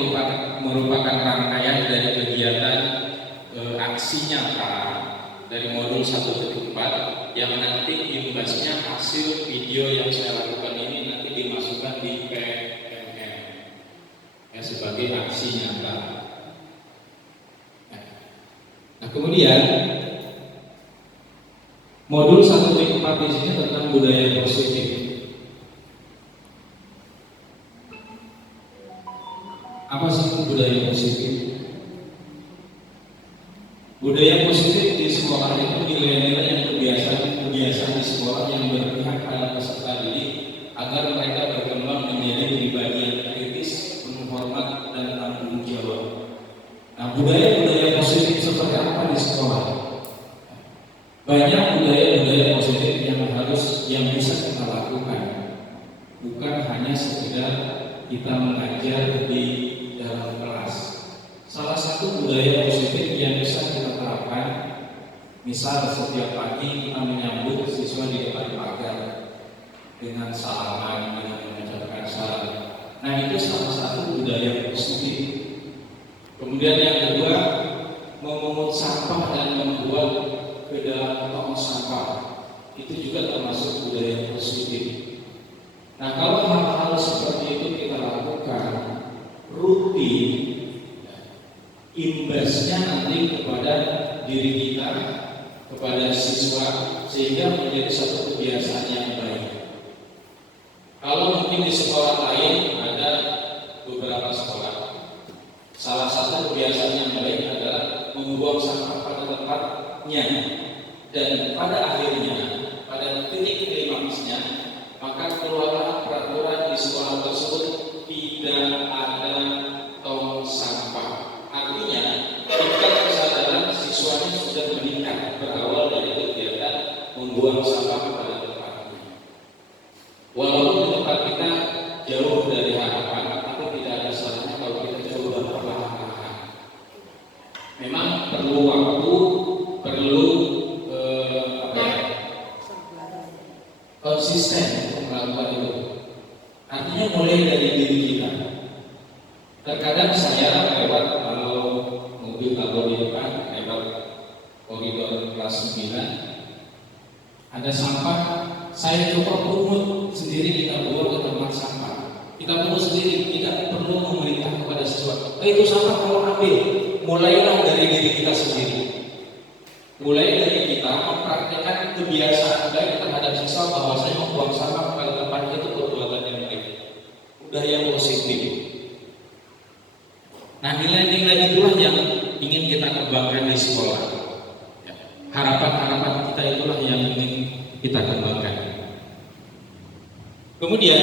merupakan rangkaian dari kegiatan aksi nyata dari modul 1.4 yang nanti imbasnya hasil video yang saya lakukan ini nanti dimasukkan di PMM ya, sebagai aksi nyata. Nah, kemudian modul 1.4 di sini tentang budaya positif. budaya positif. Budaya positif di sekolah itu nilai-nilai yang kebiasaan di sekolah yang berpihak pada peserta didik agar mereka berkembang menjadi pribadi yang kritis, penuh hormat dan tanggung jawab. Nah, budaya-budaya positif seperti apa di sekolah? Banyak budaya-budaya positif yang bisa kita lakukan, bukan hanya sekedar kita mengajar di dalam kelas. Salah satu budaya positif yang bisa kita terapkan, misal setiap pagi kita menyambut siswa di depan pagar dengan salaman, dengan mengucapkan salam. Nah, itu salah satu budaya positif. Kemudian yang kedua, memungut sampah dan membuat ke dalam tong sampah, itu juga termasuk budaya positif. Nah, kalau hal-hal seperti itu kita lakukan rutin, imbasnya nanti kepada diri kita, kepada siswa, sehingga menjadi satu kebiasaan yang baik. Kalau mungkin di sekolah lain ada beberapa sekolah, salah satu kebiasaan yang baik adalah membuang sampah pada tempatnya, dan pada akhirnya, pada titik klimaksnya, maka keluarlah peraturan di sekolah tersebut tidak ada tong sampah. Artinya, tingkat kesadaran siswanya sudah meningkat berawal dari kegiatan membuang sampah pada tempatnya. Walaupun tempat kita jauh dari harapan, tapi tidak ada salahnya kalau kita coba perlahan-lahan. Memang perlu waktu, perlu konsisten untuk melakukan itu. Artinya mulai dari diri kita. Terkadang saya lewat kalau mobil di depan, lewat koridor kelas 9, ada sampah, saya coba pungut sendiri, kita buang ke tempat sampah. Kita pungut sendiri, tidak perlu memerintah kepada siswa. Itu sampah kalau ambil, mulailah dari diri kita sendiri. Mulai dari kita mempraktikkan kebiasaan baik terhadap siswa bahwa saya membuang sampah pada tempat itu perbuatan yang baik, budaya positif. Nah, nilai-nilai itulah yang ingin kita kembangkan di sekolah. Harapan-harapan kita itulah yang ingin kita kembangkan. Kemudian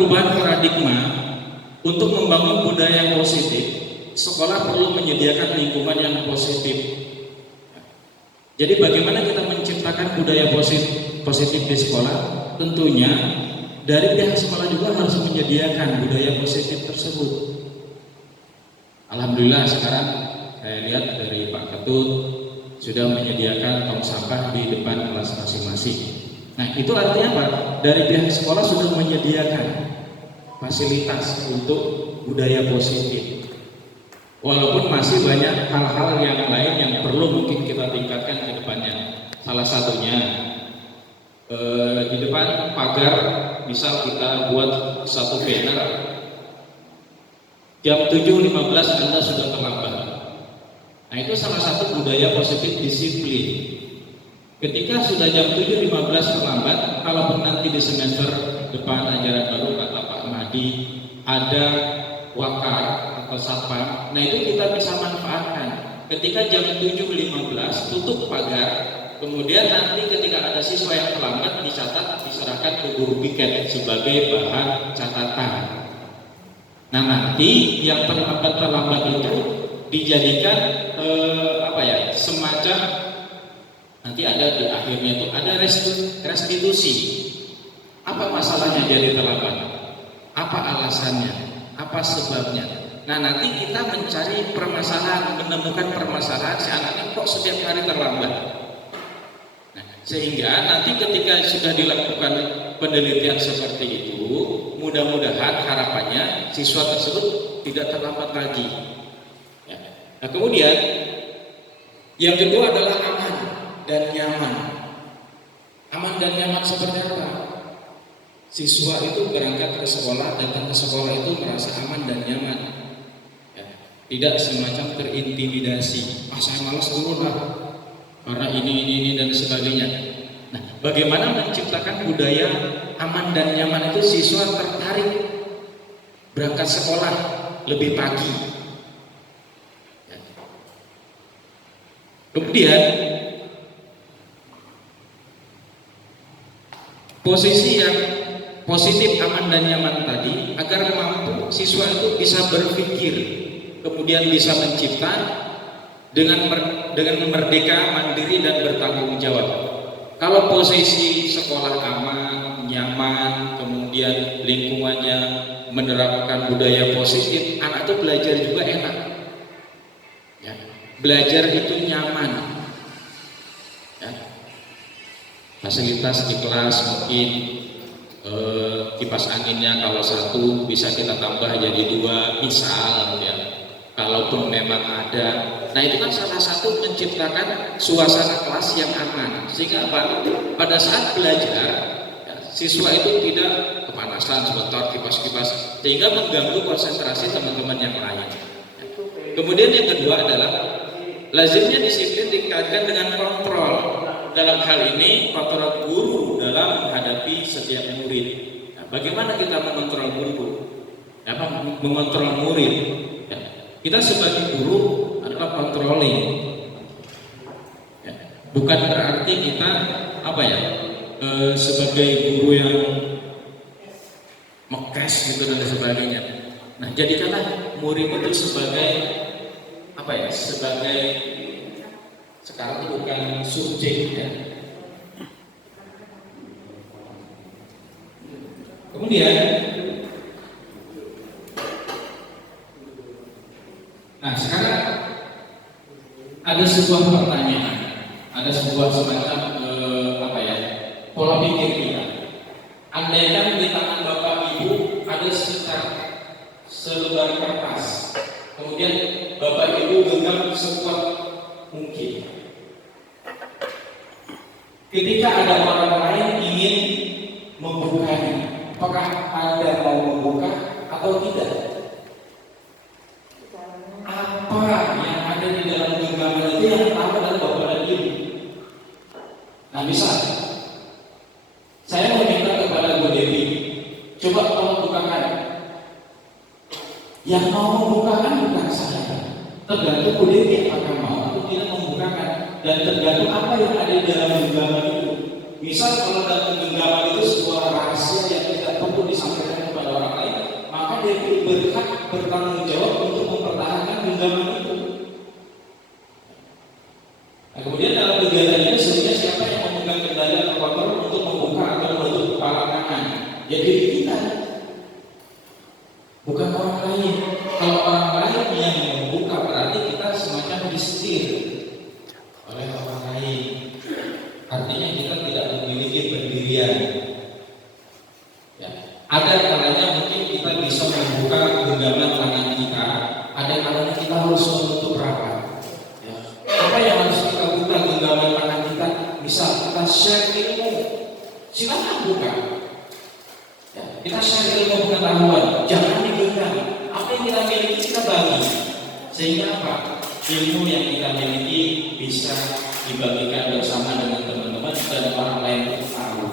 perubahan paradigma untuk membangun budaya yang positif, sekolah perlu menyediakan lingkungan yang positif. Jadi bagaimana kita menciptakan budaya positif di sekolah? Tentunya dari pihak sekolah juga harus menyediakan budaya positif tersebut. Alhamdulillah sekarang saya lihat dari Pak Ketut sudah menyediakan tong sampah di depan kelas masing-masing. Nah, itu artinya apa? Dari pihak sekolah sudah menyediakan fasilitas untuk budaya positif. Walaupun masih banyak hal-hal yang lain yang perlu mungkin kita tingkatkan ke depannya. Salah satunya di depan pagar, misal kita buat satu banner, jam 7.15 Anda sudah terlambat. Nah, itu salah satu budaya positif disiplin. Ketika sudah jam 7.15 terlambat, kalaupun nanti di semester depan ajaran baru kata Pak Mahdi ada wakar atau satpam, nah itu kita bisa manfaatkan. Ketika jam 7.15 tutup pagar, kemudian nanti ketika ada siswa yang terlambat dicatat, diserahkan ke guru piket sebagai bahan catatan. Nah, nanti yang terlambat itu dijadikan semacam, nanti ada di akhirnya itu ada restitusi. Apa masalahnya jadi terlambat? Apa alasannya? Apa sebabnya? Nah, nanti kita mencari permasalahan, menemukan permasalahan si anak ini kok setiap hari terlambat. Nah, sehingga nanti ketika sudah dilakukan penelitian seperti itu, mudah-mudahan harapannya siswa tersebut tidak terlambat lagi. Ya. Nah, kemudian yang kedua adalah aman dan nyaman. Aman dan nyaman seperti apa? Siswa itu berangkat ke sekolah, datang ke sekolah itu merasa aman dan nyaman. Ya, tidak semacam terintimidasi. Saya malas turun lah karena ini dan sebagainya. Nah, bagaimana menciptakan budaya aman dan nyaman itu siswa tertarik berangkat sekolah lebih pagi. Ya. Kemudian posisi yang positif, aman dan nyaman tadi agar mampu siswa itu bisa berpikir, kemudian bisa mencipta dengan merdeka, mandiri dan bertanggung jawab. Kalau posisi sekolah aman, nyaman, kemudian lingkungannya menerapkan budaya positif, anak itu belajar juga enak. Ya. Belajar itu nyaman. Ya. Fasilitas di kelas mungkin kipas anginnya kalau satu bisa kita tambah jadi dua, misal ya. Kalaupun memang ada, nah itu kan salah satu menciptakan suasana kelas yang aman, sehingga apa? Pada saat belajar ya, siswa itu tidak kepanasan sebentar kipas-kipas sehingga mengganggu konsentrasi teman-teman yang lain. Kemudian yang kedua adalah lazimnya disiplin dikaitkan dengan kontrol. Dalam hal ini kontrol guru dalam menghadapi setiap murid. Nah, bagaimana kita mengontrol guru? Mengontrol murid? Ya. Kita sebagai guru adalah controlling. Ya. Bukan berarti kita sebagai guru yang mekes gitu dan sebagainya. Nah, jadikanlah murid itu sebagai sebagai sekarang itu bukan subjek ya. Kemudian nah sekarang ada sebuah pertanyaan, ada sebuah semacam pola pikir kita. Andaikan di tangan Bapak Ibu ada sekitar selembar kertas, kemudian Bapak Ibu genggam sekuat mungkin. Ketika ada orang lain ingin membukanya, apakah Anda mau membuka atau tidak? Apa yang ada di dalam genggaman itu yang tahu adalah Bapak dan Ibu. Nah, misal saya meminta kepada Bu Dewi, coba tolong bukakan. Yang mau membukakan bukan saya, tergantung Bu Dewi apakah mau atau tidak membukakan, dan tergantung apa yang ada di dalam genggaman itu. Misal kalau dalam genggaman itu sebuah rahasia yang tidak perlu disampaikan kepada orang lain, maka Dewi berhak bertanggung jawab untuk mempertahankan genggaman itu. Nah, kemudian dalam kegiatan ini sebenarnya siapa yang memegang kendali atau kontrol untuk membuka atau menutup kepala tangan? Ya diri kita, bukan orang lain. Kalau orang lain yang membuka berarti kita semacam disetir oleh orang lain. Artinya kita tidak memiliki pendirian. Ya. Ada kalanya mungkin kita bisa membuka genggaman tangan kita, ada kalanya kita harus menutup rapat. Ya. Apa yang harus kita buka genggaman tangan kita? Misal kita share ilmu, silakan buka. Ya. Kita share ilmu pengetahuan, jangan digenggam. Apa yang kita miliki kita bagi, sehingga apa? Ilmu yang kita miliki bisa dibagikan bersama dengan teman-teman dan orang lain tahu.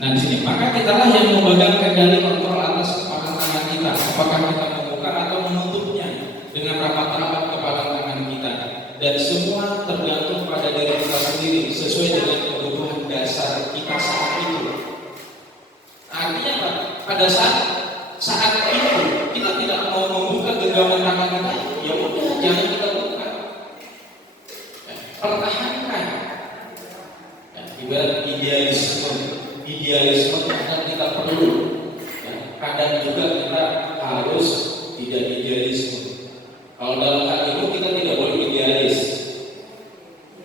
Nah di sini maka kitalah yang memegang kendali kontrol atas kepala tangan kita, apakah kita membuka atau menutupnya dengan rapat-rapat kepala tangan kita, dan semua tergantung pada diri kita sendiri sesuai dengan kebutuhan dasar kita saat itu. Artinya apa? Pada saat itu kita tidak mau membuka genggaman tangan kita, ya udah jangan kita buka. Ya, pertahankan. Ya, ibarat idealisme kadang kita perlu. Ya, kadang juga kita harus tidak idealisme. Kalau dalam hal itu kita tidak boleh idealis.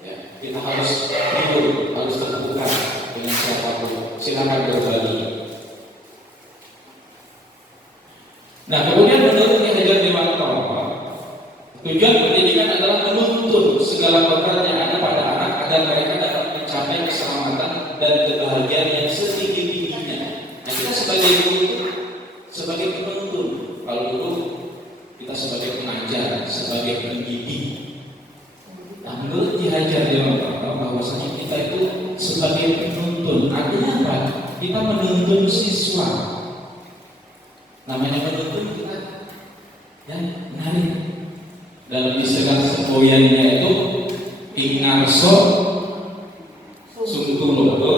Ya, kita harus jujur, harus terbuka dengan siapapun. Silakan berbagi. Nah, kemudian menurut Ki Hajar Dewantara, tujuan pendidikan adalah menuntun segala pekerjaan yang ada pada anak agar mereka dapat mencapai keselamatan dan kebahagiaan yang setinggi-tingginya. Nah, kita sebagai guru, sebagai penuntun, kalau dulu kita kita sebagai pengajar, sebagai pendidik. Nah, menurut Ki Hajar Dewantara bahwasanya kita itu sebagai penuntun. Artinya apa? Kita menuntun siswa. Namanya menuntun kita menarik. Dalam istilah semboyannya itu ingarso sungtulodo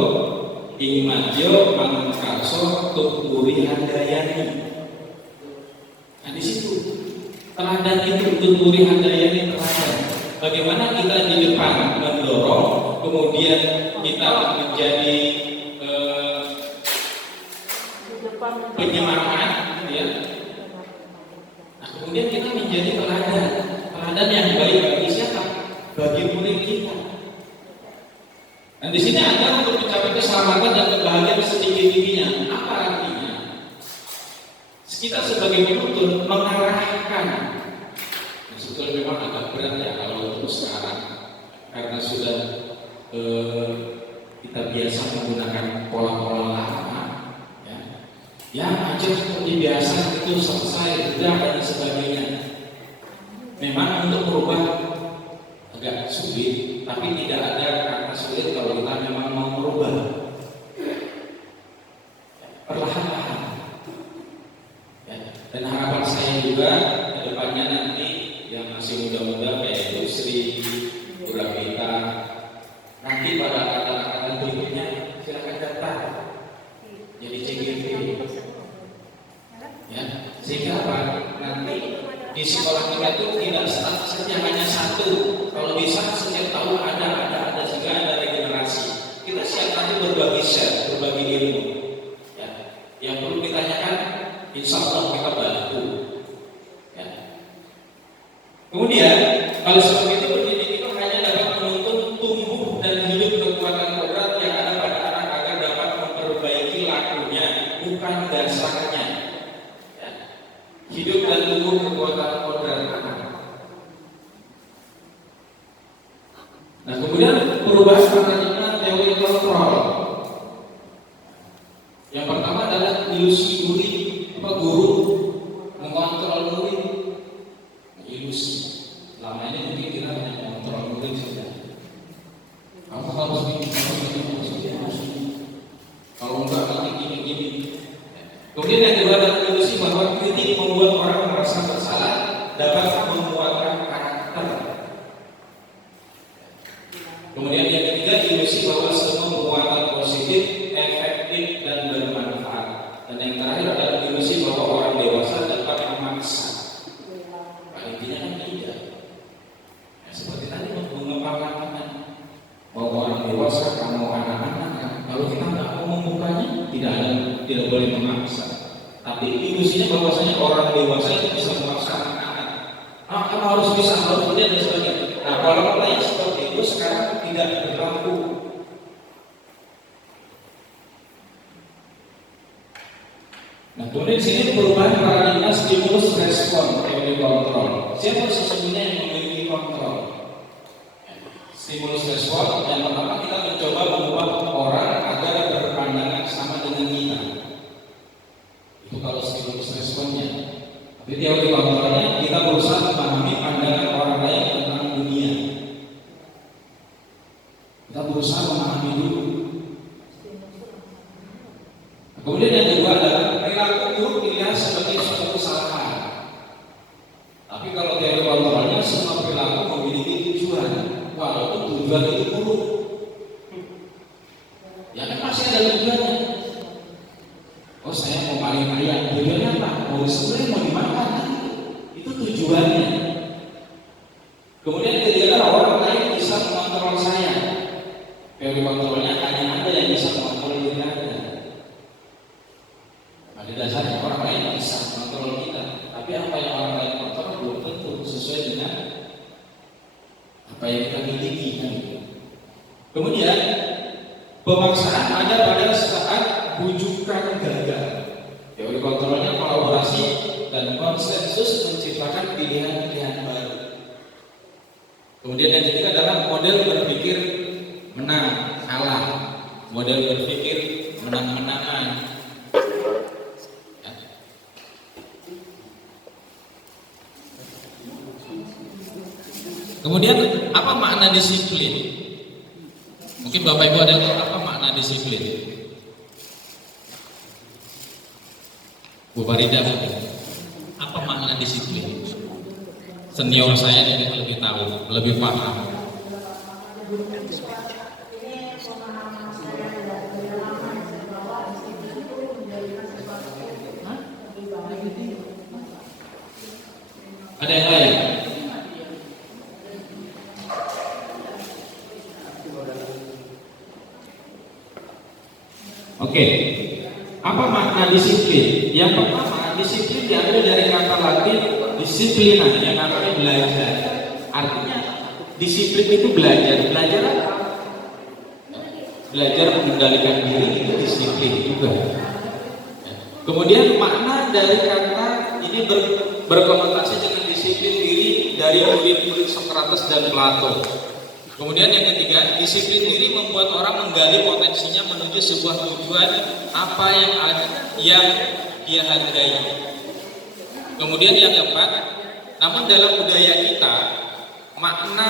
ingmajo manungkarso tuturi handayani. Nah, di situ teladan itu tuturi handayani teladan. Bagaimana kita di depan mendorong, kemudian kita menjadi penyemangat, ya. Nah, kemudian kita menjadi teladan yang baik bagi siapa? Bagi murid kita. Dan di sini ada untuk mencapai keselamatan dan kebahagiaan setinggi-tingginya. Apa artinya? Kita sebagai penuntun mengarahkan. Sebetulnya memang agak berat ya kalau untuk sekarang, karena sudah kita biasa menggunakan pola-pola lama. Ya, ajar seperti biasa itu selesai, sudah dan sebagainya. Memang untuk berubah agak sulit, tapi tidak ada kata sulit kalau kita memang mau merubah. Perlahan-lahan. Ya. Dan harapan saya juga ke depannya nanti yang masih muda-muda kayak Bu Sri, Bu Ramita, nanti pada angkatan berikutnya silakan daftar jadi CGV. Ya, sehingga apa? Nanti di sekolah kita itu tidak saja hanya satu. Kalau bisa setiap tahun ada sehingga ada regenerasi. Kita siap nanti berbagi share, berbagi ilmu. Ya. Yang perlu ditanyakan, insya Allah kita bantu. Ya. Kemudian kalau seperti itu pendidik itu hanya dapat menuntun tumbuh dan hidup kekuatan kodrat yang ada pada anak agar dapat memperbaiki lakunya, bukan dasarnya. Ya. Hidup dan tumbuh kekuatan kodrat anak. Nah, kemudian perubahan paradigma teori kontrol. Yang pertama adalah ilusi guru mengontrol murid. Ilusi. Selama ini mungkin kita hanya mengontrol murid saja. Kamu harus begini. Kalau enggak nanti gini. Kemudian yang kedua adalah ilusi bahwa kritik membuat orang merasa bersalah, dapat menguatkan karakter. Kemudian yang ketiga, ilusi bahwa semua penguatan positif, efektif dan bermanfaat. Dan yang terakhir adalah ilusi bahwa orang dewasa dapat memaksa. Nah, intinya kan tidak. Nah, seperti tadi mengepalkan tangan bahwa orang dewasa, kamu anak-anak, kalau kita nggak mau membukanya, tidak boleh memaksa. Tapi ilusinya bahwasanya orang dewasa itu bisa memaksa anak-anak. Kamu harus bisa, harus punya dan sebagainya. Nah, kalau lain seperti itu sekarang tidak berlaku. Nah, kemudian di sini perubahan paradigma stimulus respon teori kontrol. Siapa sesungguhnya yang memiliki kontrol? Stimulus respon yang pertama kita mencoba mengubah orang agar berpandangan sama dengan kita. Itu kalau stimulus responnya. Tapi teori kontrolnya kita berusaha memahami pandangan orang lain tentang dunia. Kita berusaha memahami dulu. Kemudian yang kedua adalah perilaku buruk dilihat sebagai suatu kesalahan. Tapi kalau teori kontrolnya semua perilaku memiliki tujuan, walaupun tujuan itu buruk. Ya kan masih ada tujuannya. Oh, saya mau paling kaya, tujuannya apa? Mau disembelih, mau dimakan, itu tujuannya. Kemudian ketiga orang lain bisa mengontrol saya. Teori kontrolnya hanya ada yang bisa mengontrol diri Anda. Pada dasarnya orang lain bisa mengontrol kita, tapi apa yang orang lain kontrol belum tentu sesuai dengan apa yang kita miliki. Kemudian pemaksaan ada pada saat bujukan gagal. Teori kontrolnya kolaborasi dan konsensus menciptakan pilihan-pilihan baru. Kemudian yang ketiga adalah model berpikir menang kalah, model berpikir menang-menangan. Kemudian apa makna disiplin? Mungkin Bapak Ibu ada yang tahu apa makna disiplin? Bu Farida, apa makna disiplin? Senior saya ini lebih tahu, lebih paham. Ada yang lain? Oke, apa makna disiplin? Yang pertama, disiplin diambil dari kata Latin disiplina, yang artinya belajar. Artinya disiplin itu belajar. Belajar apa? Belajar mengendalikan diri itu disiplin juga. Kemudian makna dari kata ini berkonotasi dengan disiplin diri dari murid-murid Sokrates dan Plato. Kemudian yang ketiga, disiplin diri membuat orang menggali potensinya menuju sebuah tujuan apa yang dia hargai. Kemudian yang keempat, namun dalam budaya kita, makna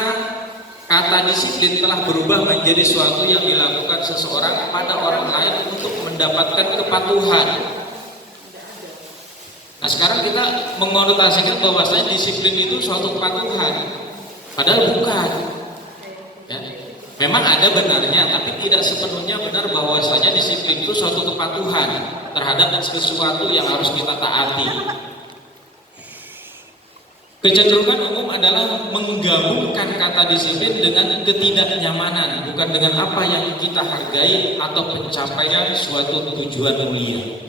kata disiplin telah berubah menjadi suatu yang dilakukan seseorang pada orang lain untuk mendapatkan kepatuhan. Nah sekarang kita mengonotasikan bahwasanya disiplin itu suatu kepatuhan, padahal bukan. Ya. Memang ada benarnya, tapi tidak sepenuhnya benar bahwasanya disiplin itu suatu kepatuhan terhadap sesuatu yang harus kita taati. Kecenderungan umum adalah menggabungkan kata disiplin dengan ketidaknyamanan, bukan dengan apa yang kita hargai atau pencapaian suatu tujuan mulia.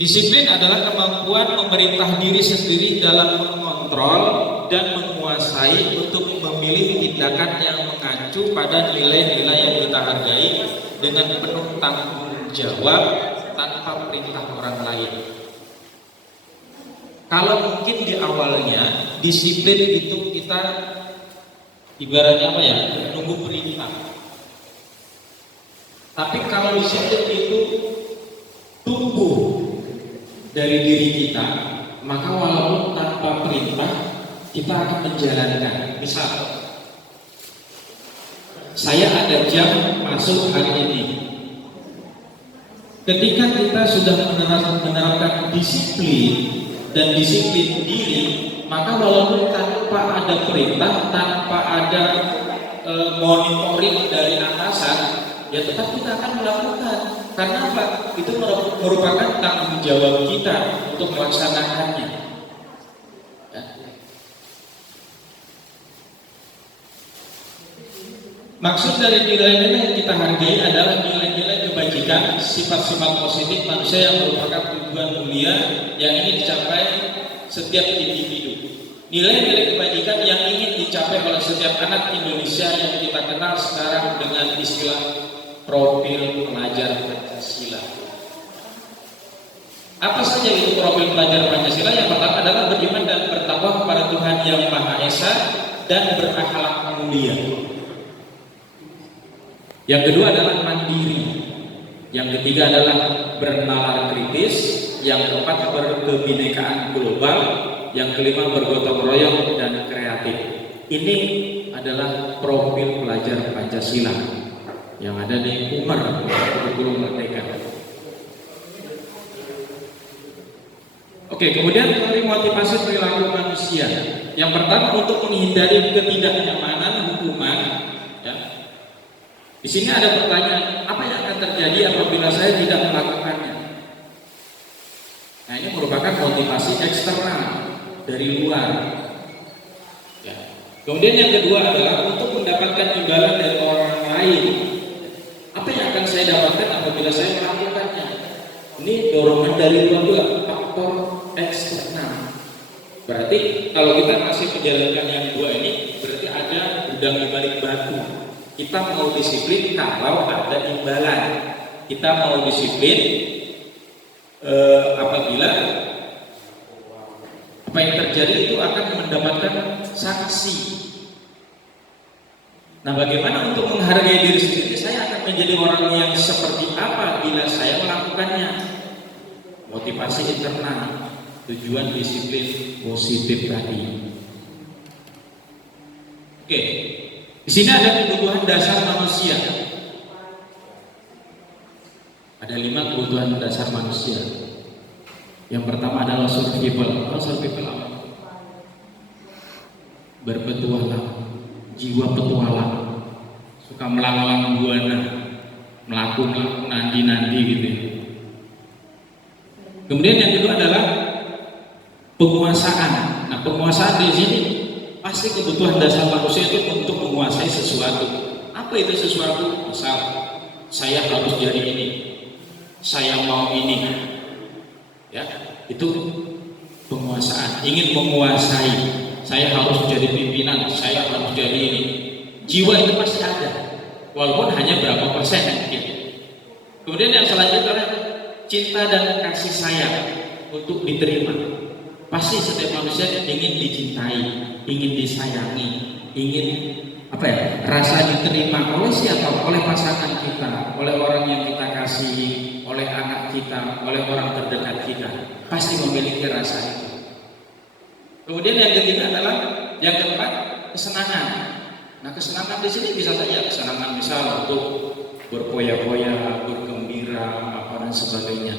Disiplin adalah kemampuan memerintah diri sendiri dalam mengontrol dan menguasai untuk memilih tindakan yang mengacu pada nilai-nilai yang kita hargai dengan penuh tanggung jawab tanpa perintah orang lain. Kalau mungkin di awalnya disiplin itu kita ibaratnya apa ya, nunggu perintah. Tapi kalau disiplin itu tumbuh dari diri kita, maka walaupun tanpa perintah kita akan menjalankan. Misal, saya ada jam masuk hari ini. Ketika kita sudah menerapkan disiplin dan disiplin diri, maka walaupun tanpa ada perintah, tanpa ada monitoring dari atasan, ya tetap kita akan melakukan. Karena apa? Itu merupakan tanggung jawab kita untuk melaksanakannya. Ya. Maksud dari nilai-nilai yang kita hargai adalah nilai-nilai kebajikan, sifat-sifat positif manusia yang merupakan tujuan mulia yang ingin dicapai setiap individu. Nilai-nilai kebajikan yang ingin dicapai oleh setiap anak Indonesia yang kita kenal sekarang dengan istilah profil pelajar Pancasila. Apa saja itu profil pelajar Pancasila? Yang pertama adalah beriman dan bertakwa kepada Tuhan Yang Maha Esa dan berakhlak mulia. Yang kedua adalah mandiri. Yang ketiga adalah bernalar kritis. Yang keempat berkebinekaan global. Yang kelima bergotong royong dan kreatif. Ini adalah profil pelajar Pancasila yang ada di Umar kurikulum Merdeka. Oke, kemudian teori motivasi perilaku manusia. Yang pertama untuk menghindari ketidaknyamanan hukuman. Ya. Di sini ada pertanyaan, apa yang akan terjadi apabila saya tidak melakukannya? Nah, ini merupakan motivasi eksternal dari luar. Ya. Kemudian yang kedua adalah untuk mendapatkan imbalan dari orang lain. Apa yang akan saya dapatkan apabila saya melakukannya? Ini dorongan dari luar juga, faktor eksternal. Berarti kalau kita masih menjalankan yang dua ini, berarti ada udang di balik batu. Kita mau disiplin kalau ada imbalan. Kita mau disiplin apabila apa yang terjadi itu akan mendapatkan sanksi. Nah, bagaimana untuk menghargai diri sendiri? Saya akan menjadi orang yang seperti apa bila saya melakukannya? Motivasi internal. tujuan disiplin positif tadi. Oke, di sini ada kebutuhan dasar manusia. Ada 5 kebutuhan dasar manusia. Yang pertama adalah survival. Apa survival apa? Berpetualang, jiwa petualang, suka melalang buana, melaku nandi gitu. Kemudian yang kedua adalah penguasaan. Nah, penguasaan di sini pasti kebutuhan dasar manusia itu untuk menguasai sesuatu. Apa itu sesuatu? Misal, saya harus jadi ini, saya mau ini, ya, itu penguasaan. Ingin menguasai, saya harus jadi pimpinan, saya harus jadi ini. Jiwa itu pasti ada, walaupun hanya berapa persen mungkin. Kemudian yang selanjutnya adalah cinta dan kasih sayang untuk diterima. Pasti setiap manusia ingin dicintai, ingin disayangi, ingin rasa diterima oleh siapa? Oleh pasangan kita, oleh orang yang kita kasihi, oleh anak kita, oleh orang terdekat kita. Pasti memiliki rasa itu. Kemudian yang ketiga adalah yang keempat, kesenangan. Nah, kesenangan di sini bisa saja kesenangan misal untuk berpoya-poya, bergembira, apa dan sebagainya.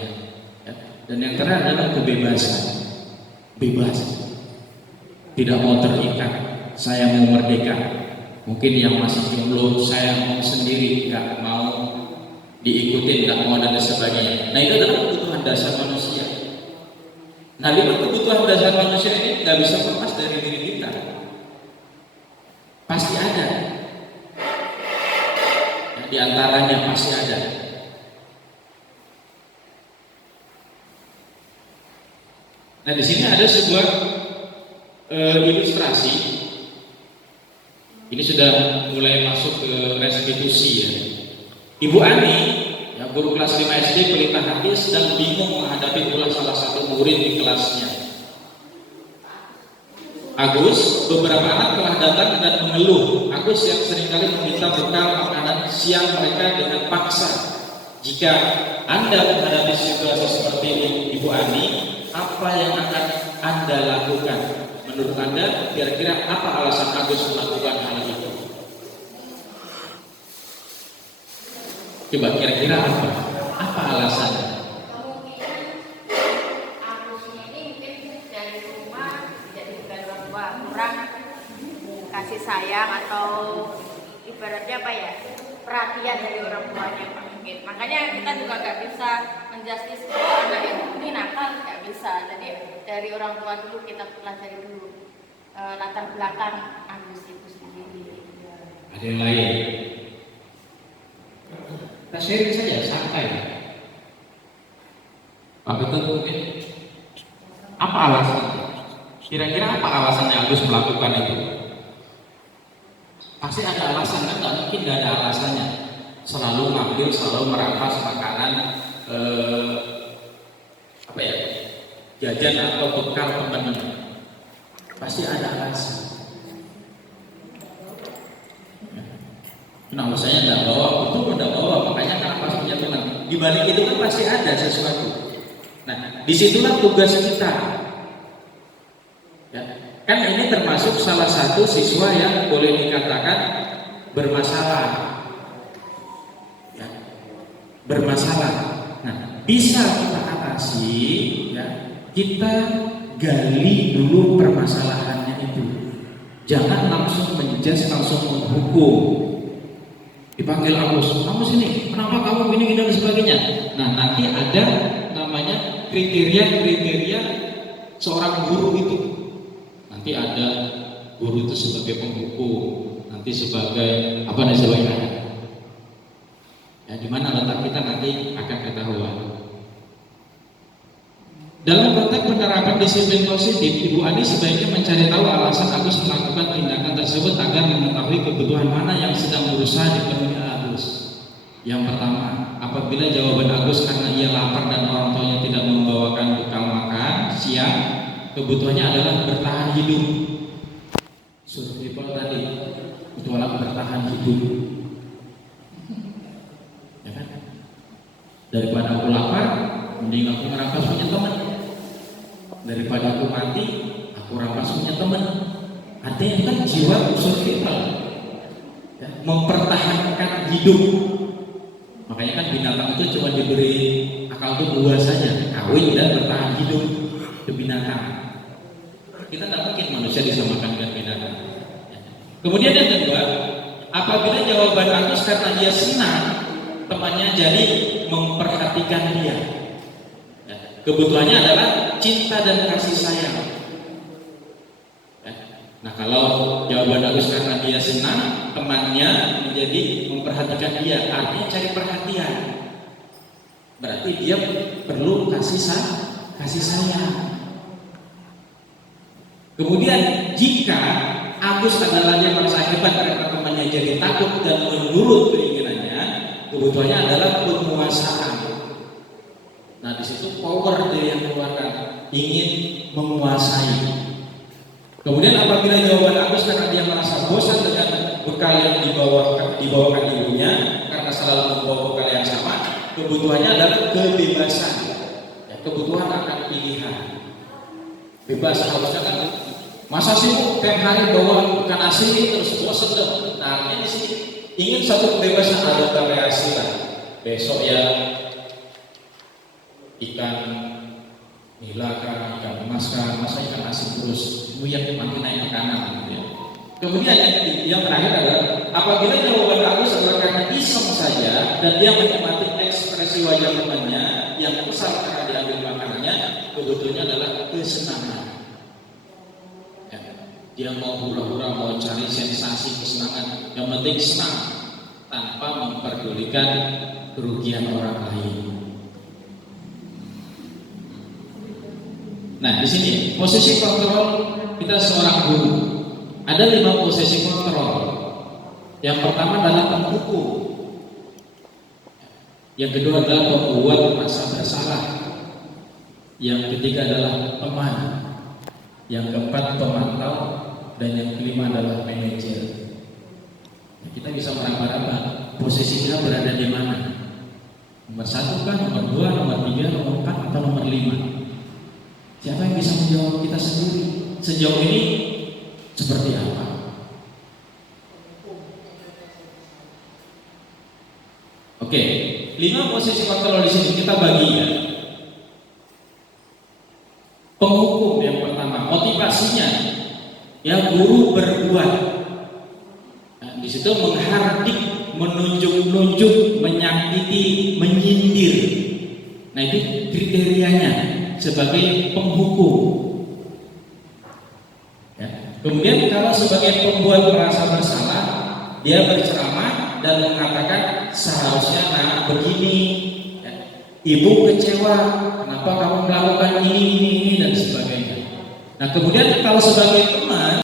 Ya. Dan yang terakhir adalah kebebasan. Bebas, tidak mau terikat, saya mau merdeka. Mungkin yang masih jomblo, saya mau sendiri, nggak mau diikutin, nggak mau dan sebagainya. Nah, itu adalah kebutuhan dasar manusia. Nah, 5 kebutuhan dasar manusia ini nggak bisa lepas dari diri kita. Pasti ada. Nah, di antaranya pasti ada. Nah, di sini ada sebuah ilustrasi. Ini sudah mulai masuk ke restitusi ya. Ibu Ani, ya, guru kelas 5 SD pelita hati, sedang bingung menghadapi ulah salah satu murid di kelasnya. Agus, beberapa anak telah datang dan mengeluh. Agus yang seringkali meminta bekal makanan siang mereka dengan paksa. Jika Anda menghadapi situasi seperti ini, Ibu Ani, apa yang akan Anda lakukan? Menurut Anda, kira-kira apa alasan Agus melakukan hal itu? Coba kira-kira apa? Apa alasannya? Kemungkinan Agusnya ini mungkin dari rumah tidak diberikan orang tua, kurang kasih sayang atau ibaratnya perhatian dari orang tuanya mungkin. Makanya kita juga nggak bisa menjustis anak ini nakal, nggak bisa. Jadi dari orang tua dulu kita pelajari dulu latar belakang Agus itu sendiri. Ada yang lain? Kita sharing saja, santai. Pak Betul mungkin apa alasannya? Kira-kira apa alasannya Agus melakukan itu? Pasti ada alasan, kan? Nggak mungkin nggak ada alasannya. Selalu ngambil, selalu merampas makanan jajan atau bekal teman. Pasti ada alasan. Nah, saya nggak bawa, itu nggak bawa, makanya kenapa punya teman. Di balik itu kan pasti ada sesuatu. Nah, disitulah tugas kita. Ya, kan ini termasuk salah satu siswa yang boleh dikatakan bermasalah. Ya, bermasalah. Nah, bisa kita atasi, ya, kita gali dulu permasalahannya itu. Jangan langsung menjudge, langsung menghukum. Dipanggil Agus ini, kenapa kamu gini dan sebagainya. Nah, nanti ada namanya kriteria seorang guru itu. Nanti ada guru itu sebagai penghukum, nanti sebagai apa dan sebagainya. Ya, di mana letak kita nanti akan ketahuan. Dalam konteks penerapan disiplin positif, Ibu Ani sebaiknya mencari tahu alasan Agus melakukan tindakan tersebut agar mengetahui kebutuhan mana yang sedang berusaha dipenuhi Agus. Yang pertama, apabila jawaban Agus karena ia lapar dan orang tuanya tidak membawakan bekal makan siang, kebutuhannya adalah bertahan hidup. Survival tadi, kebutuhan bertahan hidup. Ya kan? Daripada aku lapar, mending aku merampas punya teman. daripada aku mati, aku rampas punya teman. Artinya itu kan jiwa survival, ya, mempertahankan hidup. Makanya kan binatang itu cuma diberi akal itu 2 saja, kawin dan bertahan hidup. Itu binatang. Kita tidak mungkin manusia disamakan dengan binatang. Kemudian yang kedua, apabila jawaban Agus karena dia senang temannya jadi memperhatikan dia. Kebutuhannya adalah cinta dan kasih sayang. Nah, kalau jawaban Agus karena dia senang temannya menjadi memperhatikan dia, artinya cari perhatian. Berarti dia perlu kasih sayang. Kemudian jika Agus adalah yang merasa hebat karena temannya jadi takut dan menurut keinginannya, kebutuhannya adalah penguasaan. Nah, di situ power dia yang keluarkan, ingin menguasai. Kemudian apabila jawaban Agus karena dia merasa bosan dengan bekal yang dibawakan ibunya karena selalu membawa bekal yang sama, kebutuhannya adalah kebebasan. Ya, kebutuhan akan pilihan. Bebas, harusnya kan masa sih tiap hari bawa ikan asin terus bosan dong. Nah, artinya di sini ingin satu kebebasan, ada variasi lah. Besok ya ikan nila kah, ikan emas kah, masa ikan asin terus yang makin naik ke kanan gitu ya. Kemudian yang terakhir adalah apabila jawaban Agus adalah karena iseng saja dan dia menikmati ekspresi wajah temannya yang kesal karena diambil makanannya, kebutuhannya adalah kesenangan. Ya, dia mau hura-hura, mau cari sensasi kesenangan, yang penting senang tanpa memperdulikan kerugian orang lain. Nah, di sini posisi kontrol kita seorang guru. Ada 5 posisi kontrol. Yang pertama adalah penghukum. Yang kedua adalah pembuat merasa bersalah. Yang ketiga adalah teman. Yang keempat pemantau, dan yang kelima adalah manajer. Kita bisa meraba-raba posisi kita berada di mana. Nomor 1 kan, nomor 2, nomor 3, nomor 4, atau nomor 5. Siapa yang bisa menjawab kita sendiri? Sejauh ini seperti apa? Oke, 5 posisi kontrol di sini kita bagi ya. Penghukum yang pertama, motivasinya ya guru berbuat. Nah, di situ menghardik, menunjuk-nunjuk, menyakiti, menyindir. Nah, itu kriterianya sebagai penghukum. Ya. Kemudian kalau sebagai pembuat merasa bersalah, dia berceramah dan mengatakan seharusnya nak begini. Ya. Ibu kecewa, kenapa kamu melakukan ini dan sebagainya. Nah, kemudian kalau sebagai teman